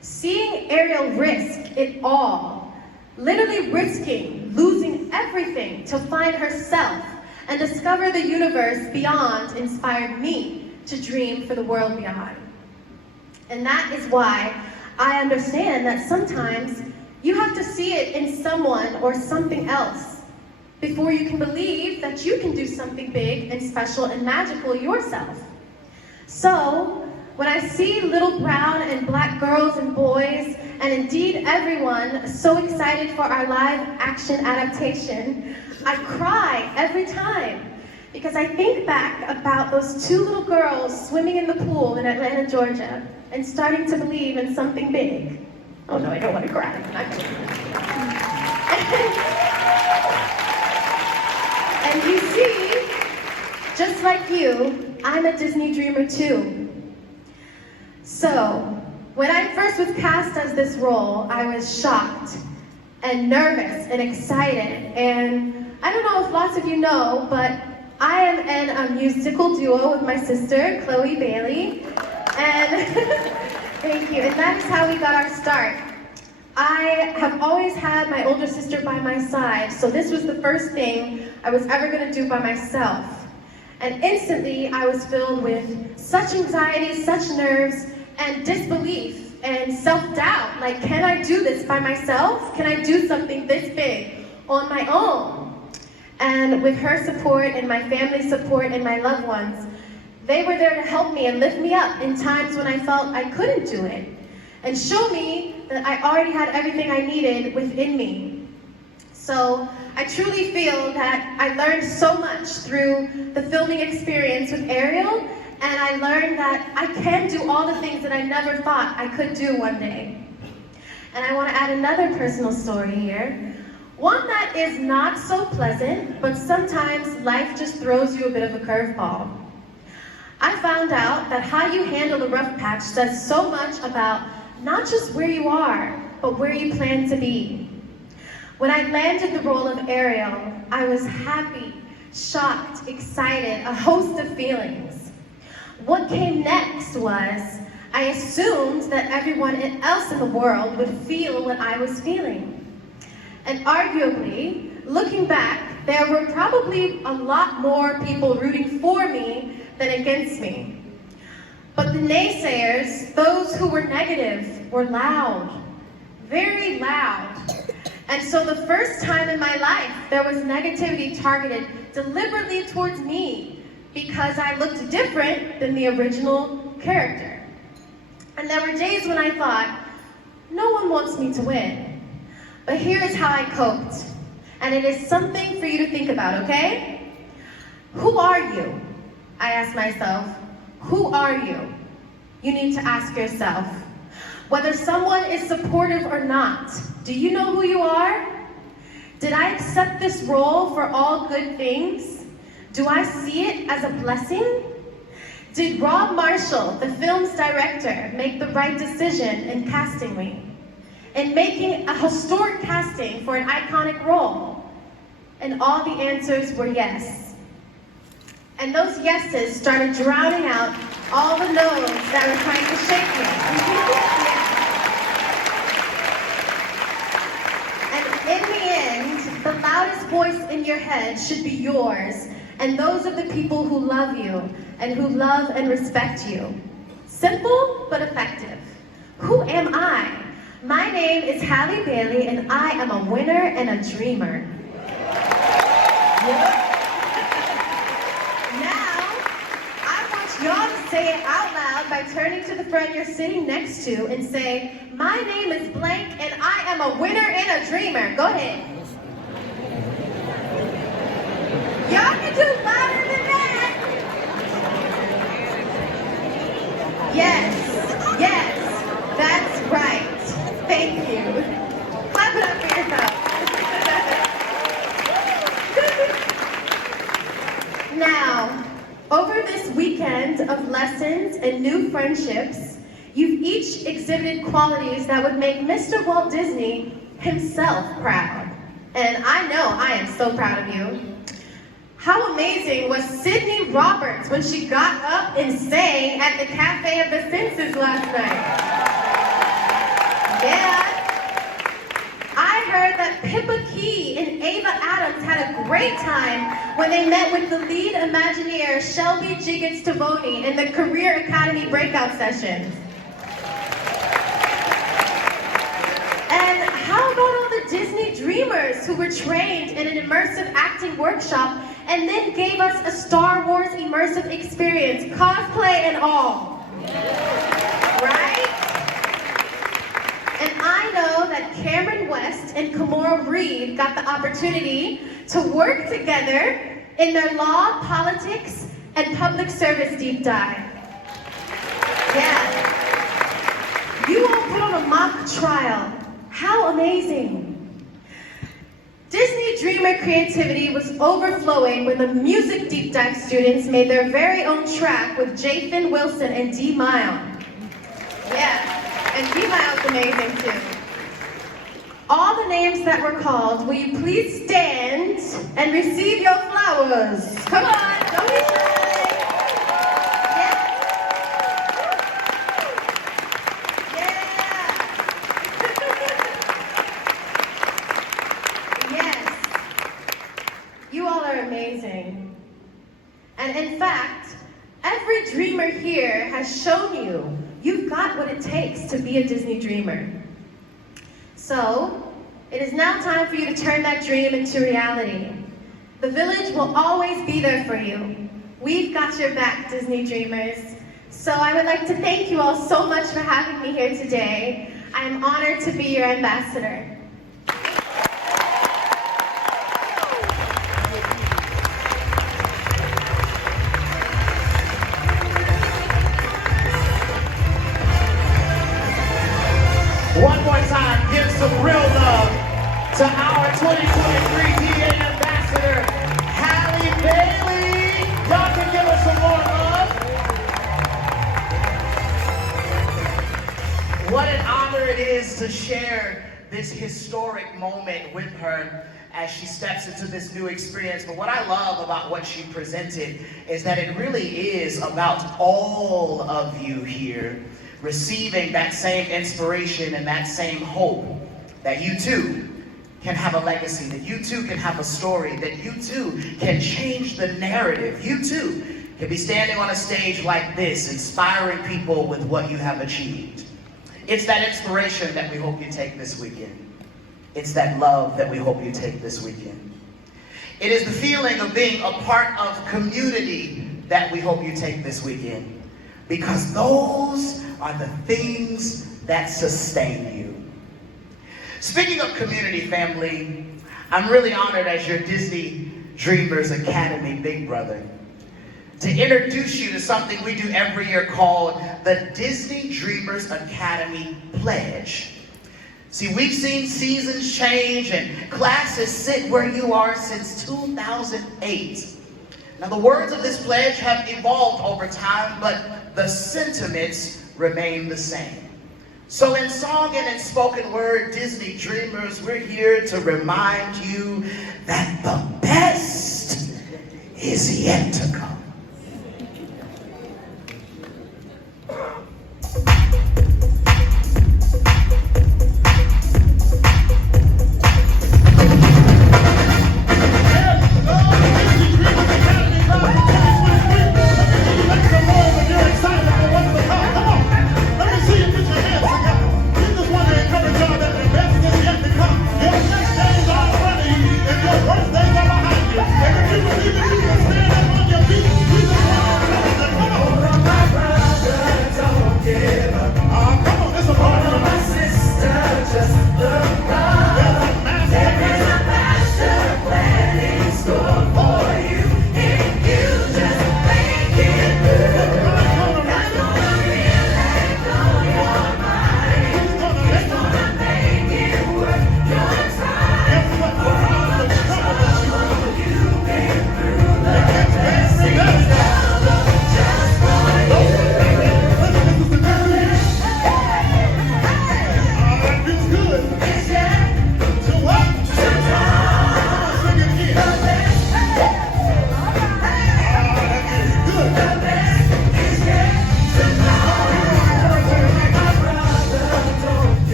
Seeing Ariel risk it all, literally risking losing everything to find herself and discover the universe beyond, inspired me to dream for the world beyond. And that is why I understand that sometimes you have to see it in someone or something else before you can believe that you can do something big and special and magical yourself. So, when I see little brown and black girls and boys, and indeed everyone, so excited for our live action adaptation, I cry every time because I think back about those two little girls swimming in the pool in Atlanta, Georgia, and starting to believe in something big. Oh no, I don't want to cry. And you see, just like you, I'm a Disney dreamer too. So, when I first was cast as this role, I was shocked and nervous and excited. And I don't know if lots of you know, but I am in a musical duo with my sister, Halley Bailey. And thank you. And that is how we got our start. I have always had my older sister by my side, so this was the first thing I was ever going to do by myself. And instantly, I was filled with such anxiety, such nerves, and disbelief, and self-doubt. Like, can I do this by myself? Can I do something this big on my own? And with her support and my family's support and my loved ones, they were there to help me and lift me up in times when I felt I couldn't do it, and show me that I already had everything I needed within me. So I truly feel that I learned so much through the filming experience with Ariel, and I learned that I can do all the things that I never thought I could do one day. And I want to add another personal story here. One that is not so pleasant, but sometimes life just throws you a bit of a curveball. I found out that how you handle a rough patch says so much about not just where you are, but where you plan to be. When I landed the role of Ariel, I was happy, shocked, excited, a host of feelings. What came next was, I assumed that everyone else in the world would feel what I was feeling. And arguably, looking back, there were probably a lot more people rooting for me than against me. But the naysayers, those who were negative, were loud, very loud. And so the first time in my life, there was negativity targeted deliberately towards me because I looked different than the original character. And there were days when I thought, no one wants me to win. But here is how I coped. And it is something for you to think about, okay? Who are you? I asked myself, who are you? You need to ask yourself. Whether someone is supportive or not, do you know who you are? Did I accept this role for all good things? Do I see it as a blessing? Did Rob Marshall, the film's director, make the right decision in casting me? In making a historic casting for an iconic role? And all the answers were yes. And those yeses started drowning out all the no's that were trying to shake me. And in the end, the loudest voice in your head should be yours, and those of the people who love you and who love and respect you. Simple but effective. Who am I? My name is Halley Bailey, and I am a winner and a dreamer. Y'all to say it out loud by turning to the friend you're sitting next to and say, my name is blank and I am a winner and a dreamer. Go ahead. Y'all can do louder than that. Yes, yes, that's right. Thank you. Clap it up for yourself. Now, over this weekend of lessons and new friendships, you've each exhibited qualities that would make Mr. Walt Disney himself proud. And I know I am so proud of you. How amazing was Sydney Roberts when she got up and sang at the Cafe of the Senses last night? Yeah. I heard that Pippa Key and Ava Adams had a great time when they met with the lead Imagineer Shelby Jiggets-Tovoni in the Career Academy breakout sessions. And how about all the Disney Dreamers who were trained in an immersive acting workshop and then gave us a Star Wars immersive experience, cosplay and all? Right? And I know that Cameron West and Kamora Reed got the opportunity to work together in their law, politics, and public service deep dive. Yeah. You all put on a mock trial. How amazing. Disney Dreamer creativity was overflowing when the music deep dive students made their very own track with Jathan Wilson and D. Mile. Yeah. And D-Mile's amazing too. All the names that were called, will you please stand and receive your flowers? Come on, don't be shy. Yeah. Yes. You all are amazing. And in fact, every dreamer here has shown you've got what it takes to be a Disney dreamer. So, it is now time for you to turn that dream into reality. The village will always be there for you. We've got your back, Disney dreamers. So I would like to thank you all so much for having me here today. I am honored to be your ambassador. One more time, give some real love to our 2023 DA Ambassador, Halley Bailey. Y'all can give us some more love. What an honor it is to share this historic moment with her as she steps into this new experience. But what I love about what she presented is that it really is about all of you here receiving that same inspiration and that same hope that you too can have a legacy, that you too can have a story, that you too can change the narrative. You too can be standing on a stage like this, inspiring people with what you have achieved. It's that inspiration that we hope you take this weekend. It's that love that we hope you take this weekend. It is the feeling of being a part of community that we hope you take this weekend. Because those are the things that sustain you. Speaking of community, family, I'm really honored as your Disney Dreamers Academy Big Brother to introduce you to something we do every year called the Disney Dreamers Academy Pledge. See, we've seen seasons change and classes sit where you are since 2008. Now, the words of this pledge have evolved over time, but the sentiments remain the same. So in song and in spoken word, Disney Dreamers, we're here to remind you that the best is yet to come. Birthdays are behind you. And if you believe it, you can stand up on your feet.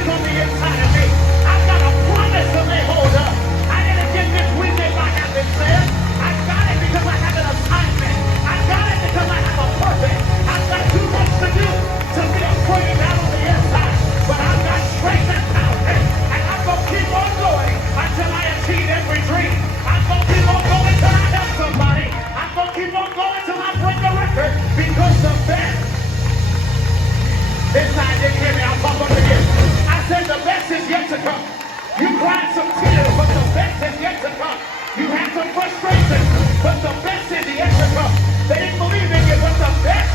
promise on the inside of me. I've got a promise to lay hold of. I didn't get this weekend by happenstance. I got it because I have an assignment. I got it because I have a purpose. I've got too much to do to be afraid down on the inside. But I've got strength and power. And I'm going to keep on going until I achieve every dream. I'm going to keep on going till I help somebody. I'm going to keep on going till I break a record. Because the best. This time didn't hear me. I'll pop up again. I said the best is yet to come. You cried some tears, but the best is yet to come. You had some frustration, but the best is yet to come. They didn't believe in you, but the best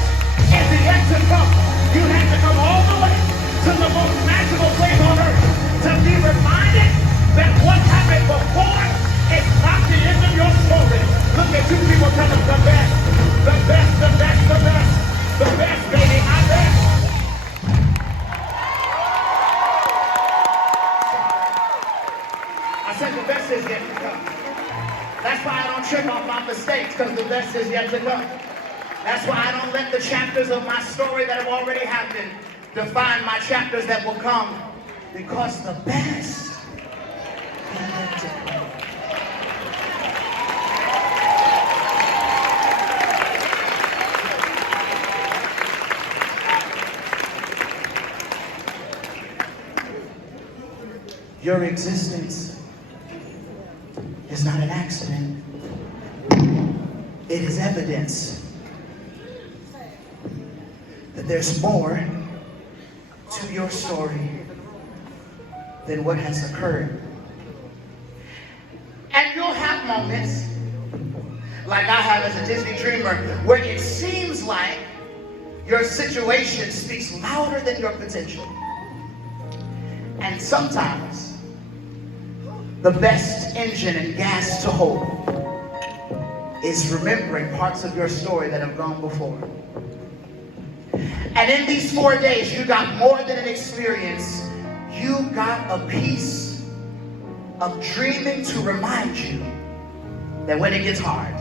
is yet to come. You had to come all the way to the most magical place on earth to be reminded that what happened before is not the end of your story. Look at two people telling the best, the best, the best, the best, the best, baby, I bet. I said the best is yet to come. That's why I don't trip off my mistakes, because the best is yet to come. That's why I don't let the chapters of my story that have already happened define my chapters that will come, because the best is yet to come. Your existence is not an accident. It is evidence that there's more to your story than what has occurred. And you'll have moments, like I have as a Disney dreamer, where it seems like your situation speaks louder than your potential. And sometimes, the best engine and gas to hold is remembering parts of your story that have gone before. And in these 4 days, you got more than an experience. You got a piece of dreaming to remind you that when it gets hard,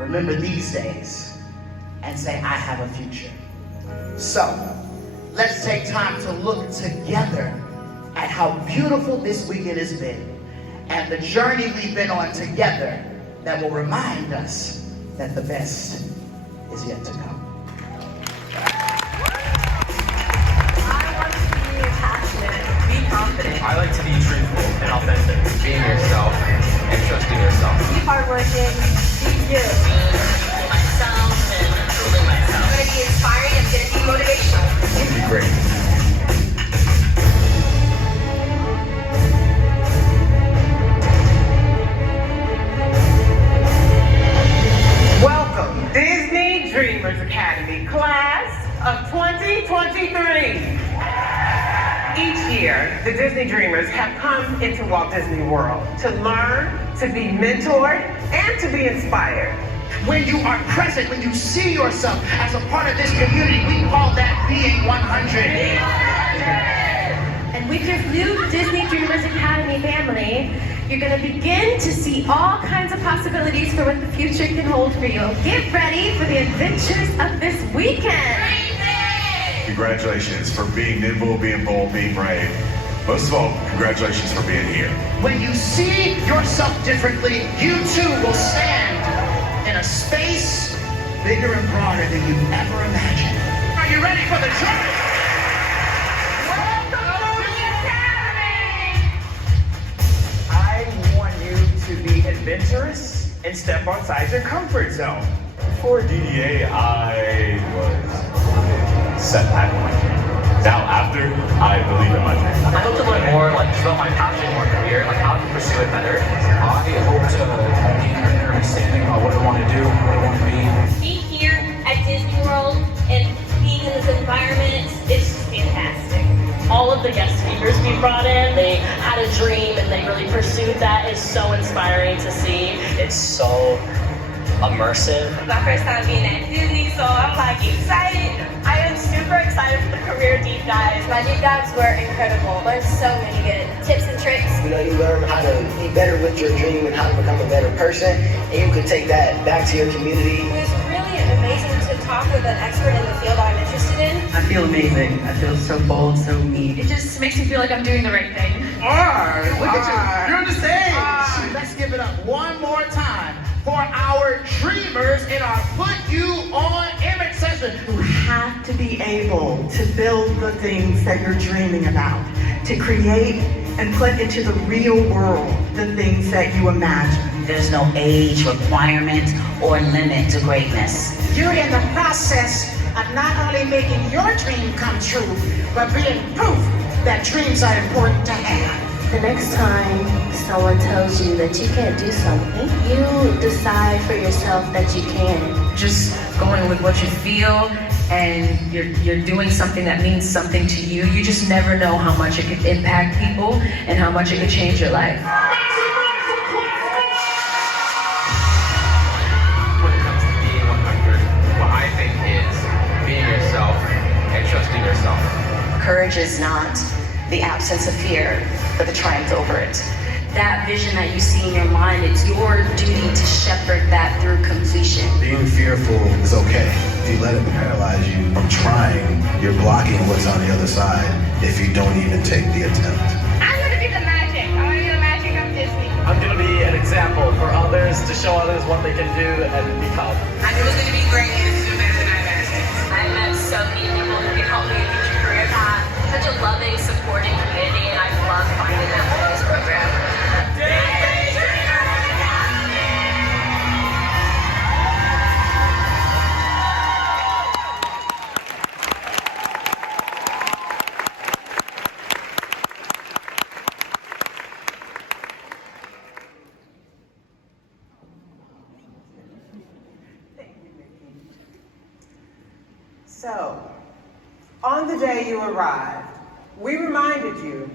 remember these days and say, I have a future. So, let's take time to look together at how beautiful this weekend has been and the journey we've been on together that will remind us that the best is yet to come. I want to be passionate, be confident. I like to be truthful and authentic, being yourself and trusting yourself. Be hardworking, be you. Being myself and improving myself. I'm going to be inspiring, I'm going to be motivational. It'll be great. Welcome, Disney Dreamers Academy, class of 2023. Each year, the Disney Dreamers have come into Walt Disney World to learn, to be mentored, and to be inspired. When you are present, when you see yourself as a part of this community, we call that being 100. And with your new Disney Dreamers Academy family, you're going to begin to see all kinds of possibilities for what the future can hold for you. Get ready for the adventures of this weekend. Congratulations for being nimble, being bold, being brave. Most of all, congratulations for being here. When you see yourself differently, you too will stand in a space bigger and broader than you ever imagined. Are you ready for the journey? I want you to be adventurous and step outside your comfort zone. Before DDA, I was set back in my dream. Now after, I believe in my dream. I hope to learn more, about my passion or career, how to pursue it better. I hope to gain a better understanding about what I want to do, what I want to be. Being here at Disney World and being in this environment, it's just fantastic. All of the guest speakers we brought in, they had a dream and they really pursued that. It's so inspiring to see. It's so immersive. It's my first time being at Disney, so I'm excited. I am super excited for the career deep dives. My deep dives were incredible. Learned so many good tips and tricks. You learn how to be better with your dream and how to become a better person, and you can take that back to your community. It was really amazing to talk with an expert in the field I'm interested in. I feel amazing. I feel so bold, so neat. It just makes me feel like I'm doing the right thing. Look at you. You're on the stage. Let's give it up one more time for our dreamers in our Put You On Image session. You have to be able to build the things that you're dreaming about, to create and put into the real world the things that you imagine. There's no age requirement or limit to greatness. You're in the process of not only making your dream come true, but being proof that dreams are important to have. The next time someone tells you that you can't do something, you decide for yourself that you can. Just going with what you feel, and you're doing something that means something to you. You just never know how much it could impact people and how much it could change your life. Trusting yourself. Courage is not the absence of fear, but the triumph over it. That vision that you see in your mind, it's your duty to shepherd that through completion. Being fearful is okay. If you let it paralyze you from trying, you're blocking what's on the other side if you don't even take the attempt. I'm gonna be the magic. I'm gonna be the magic of Disney. I'm gonna be an example for others to show others what they can do and become. I knew it was gonna be great and it's doing better than I imagined. I met so many people who can help me in future career path. Such a loving, supporting community, and I've loved finding them through this program. So, on the day you arrived, we reminded you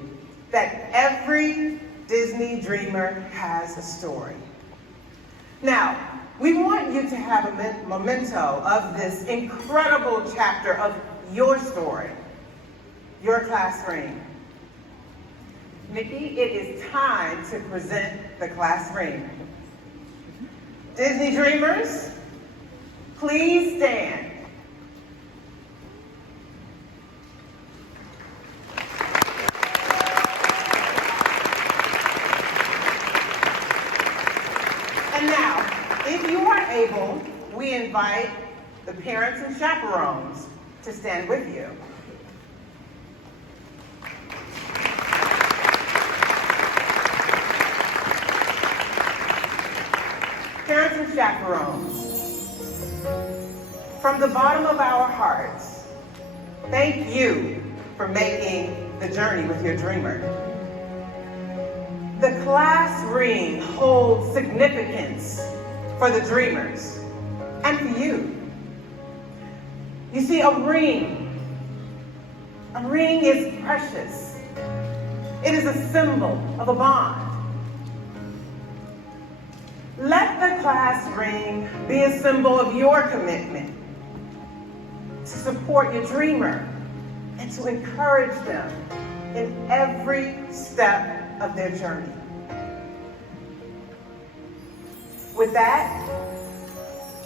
that every Disney dreamer has a story. Now, we want you to have a memento of this incredible chapter of your story, your class ring. Nikki, it is time to present the class ring. Disney dreamers, please stand. And now, if you are able, we invite the parents and chaperones to stand with you. Parents and chaperones, from the bottom of our hearts, thank you for making the journey with your dreamer. The class ring holds significance for the dreamers and for you. You see, a ring is precious. It is a symbol of a bond. Let the class ring be a symbol of your commitment to support your dreamer and to encourage them in every step of their journey. With that,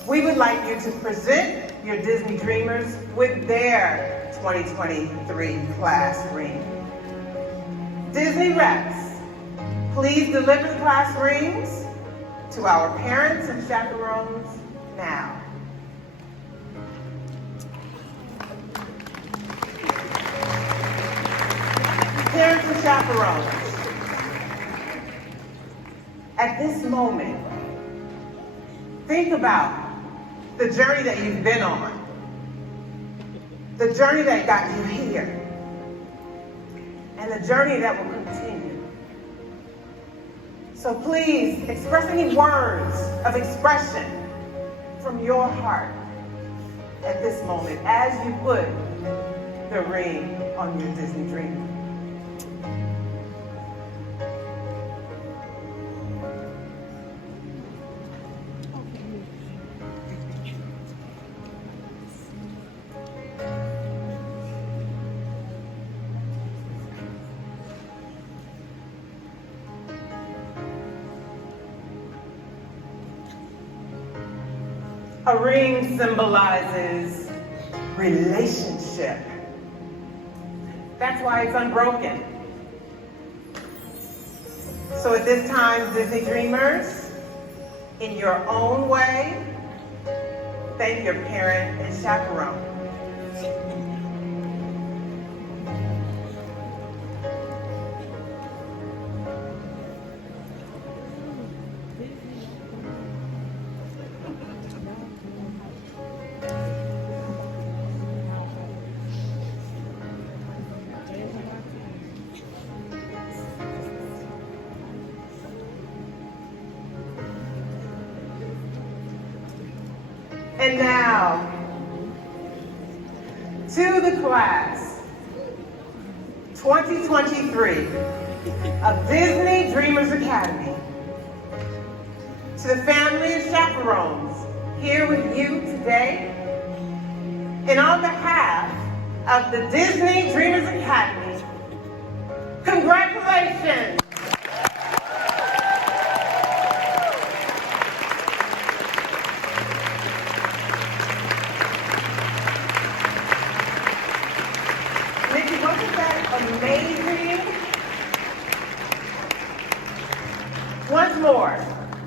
we would like you to present your Disney dreamers with their 2023 class ring. Disney reps, please deliver the class rings to our parents and chaperones now. Parents and chaperones, at this moment, think about the journey that you've been on, the journey that got you here, and the journey that will continue. So please express any words of expression from your heart at this moment as you put the ring on your Disney dream. A ring symbolizes relationship. ship. That's why it's unbroken. So at this time, Disney Dreamers, in your own way, thank your parent and chaperone. And now, to the class 2023 of Disney Dreamers Academy, to the family and chaperones here with you today, and on behalf of the Disney Dreamers Academy, congratulations! Amazing. Once more,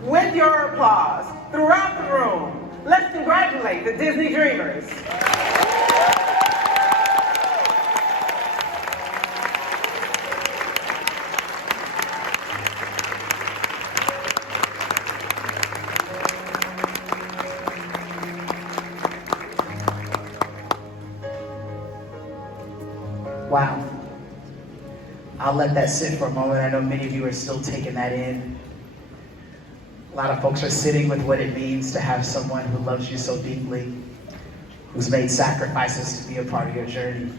with your applause throughout the room, let's congratulate the Disney Dreamers. Wow. I'll let that sit for a moment. I know many of you are still taking that in. A lot of folks are sitting with what it means to have someone who loves you so deeply, who's made sacrifices to be a part of your journey.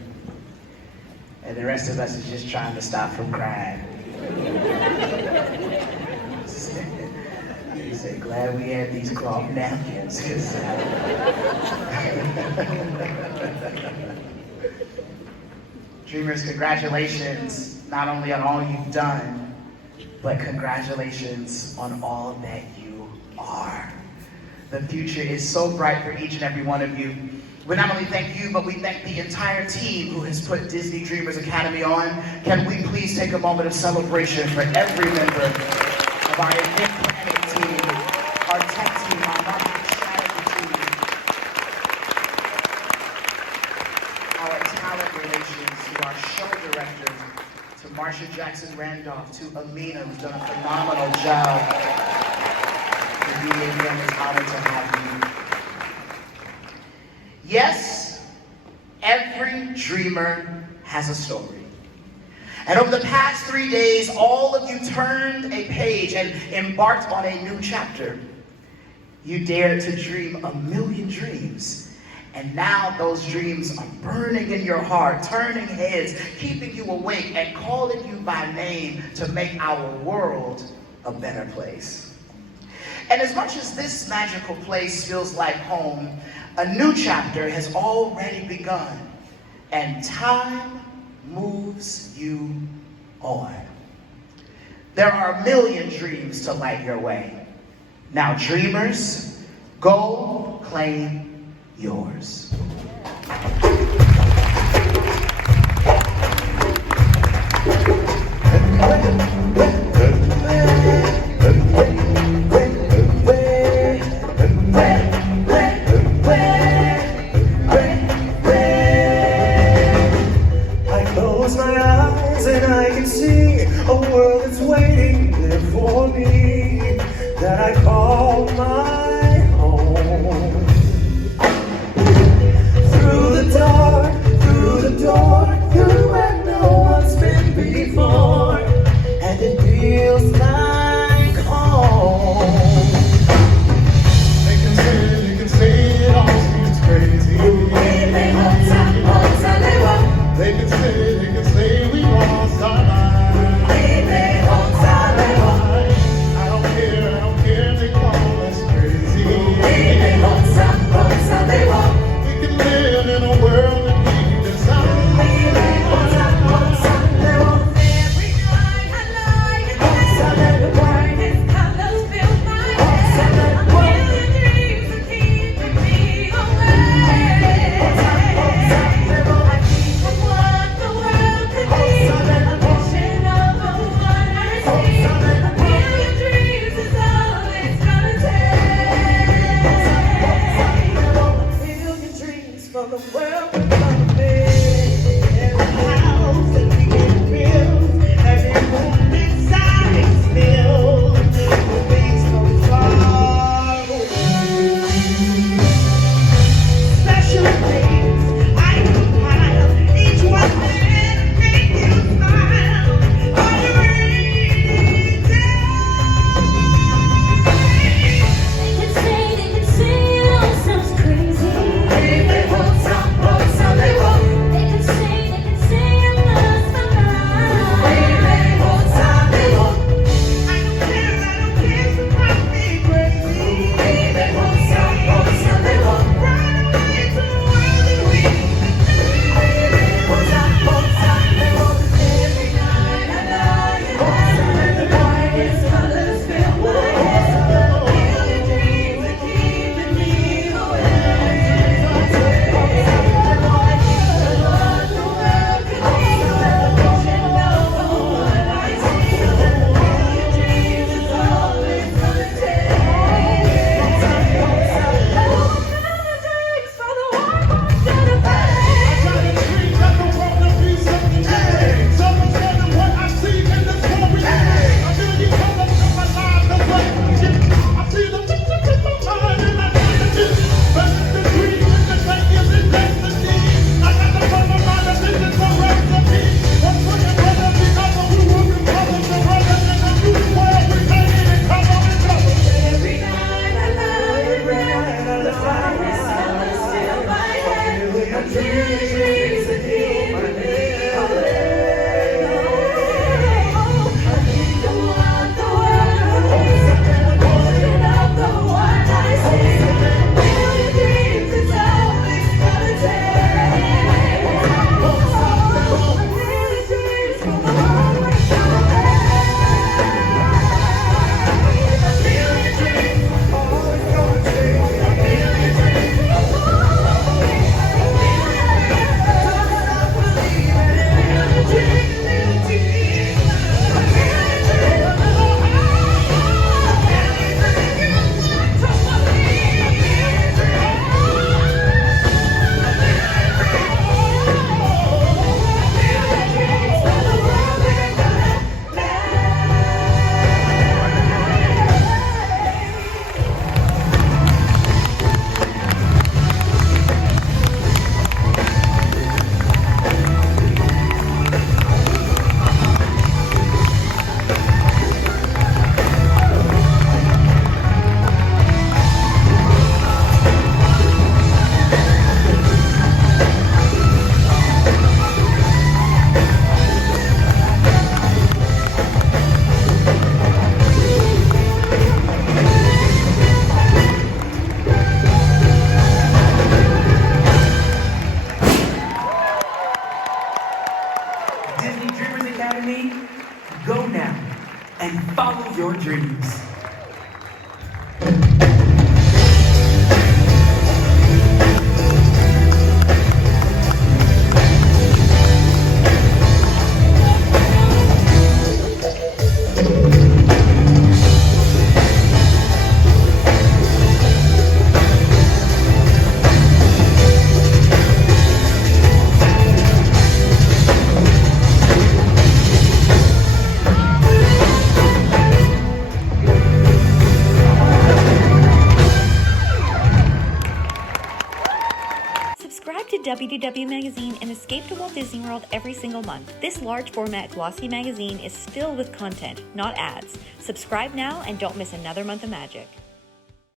And the rest of us is just trying to stop from crying. You say, glad we had these cloth napkins. Dreamers, congratulations not only on all you've done, but congratulations on all that you are. The future is so bright for each and every one of you. We not only thank you, but we thank the entire team who has put Disney Dreamers Academy on. Can we please take a moment of celebration for every member of our event planning team, our tech team, our marketing strategy team, our talent relations, to our show director, to Marsha Jackson Randolph, to Amina, who's done a phenomenal job. The media family is honored to have you. Yes, every dreamer has a story. And over the past 3 days, all of you turned a page and embarked on a new chapter. You dared to dream a million dreams. And now those dreams are burning in your heart, turning heads, keeping you awake, and calling you by name to make our world a better place. And as much as this magical place feels like home, a new chapter has already begun, and time moves you on. There are a million dreams to light your way. Now, dreamers, go claim yours. I close my eyes and I can see a world that's waiting there for me, that I call my home. Through the dark, through the door, through where no one's been before, and it feels like home. They can say it all seems crazy. They can say we lost our minds. I don't care, they call us crazy. We can live in a world that we desire. Disney Dreamers Academy, go now and follow your dreams. Subscribe to WDW Magazine and escape to Walt Disney World every single month. This large format glossy magazine is filled with content, not ads. Subscribe now and don't miss another month of magic.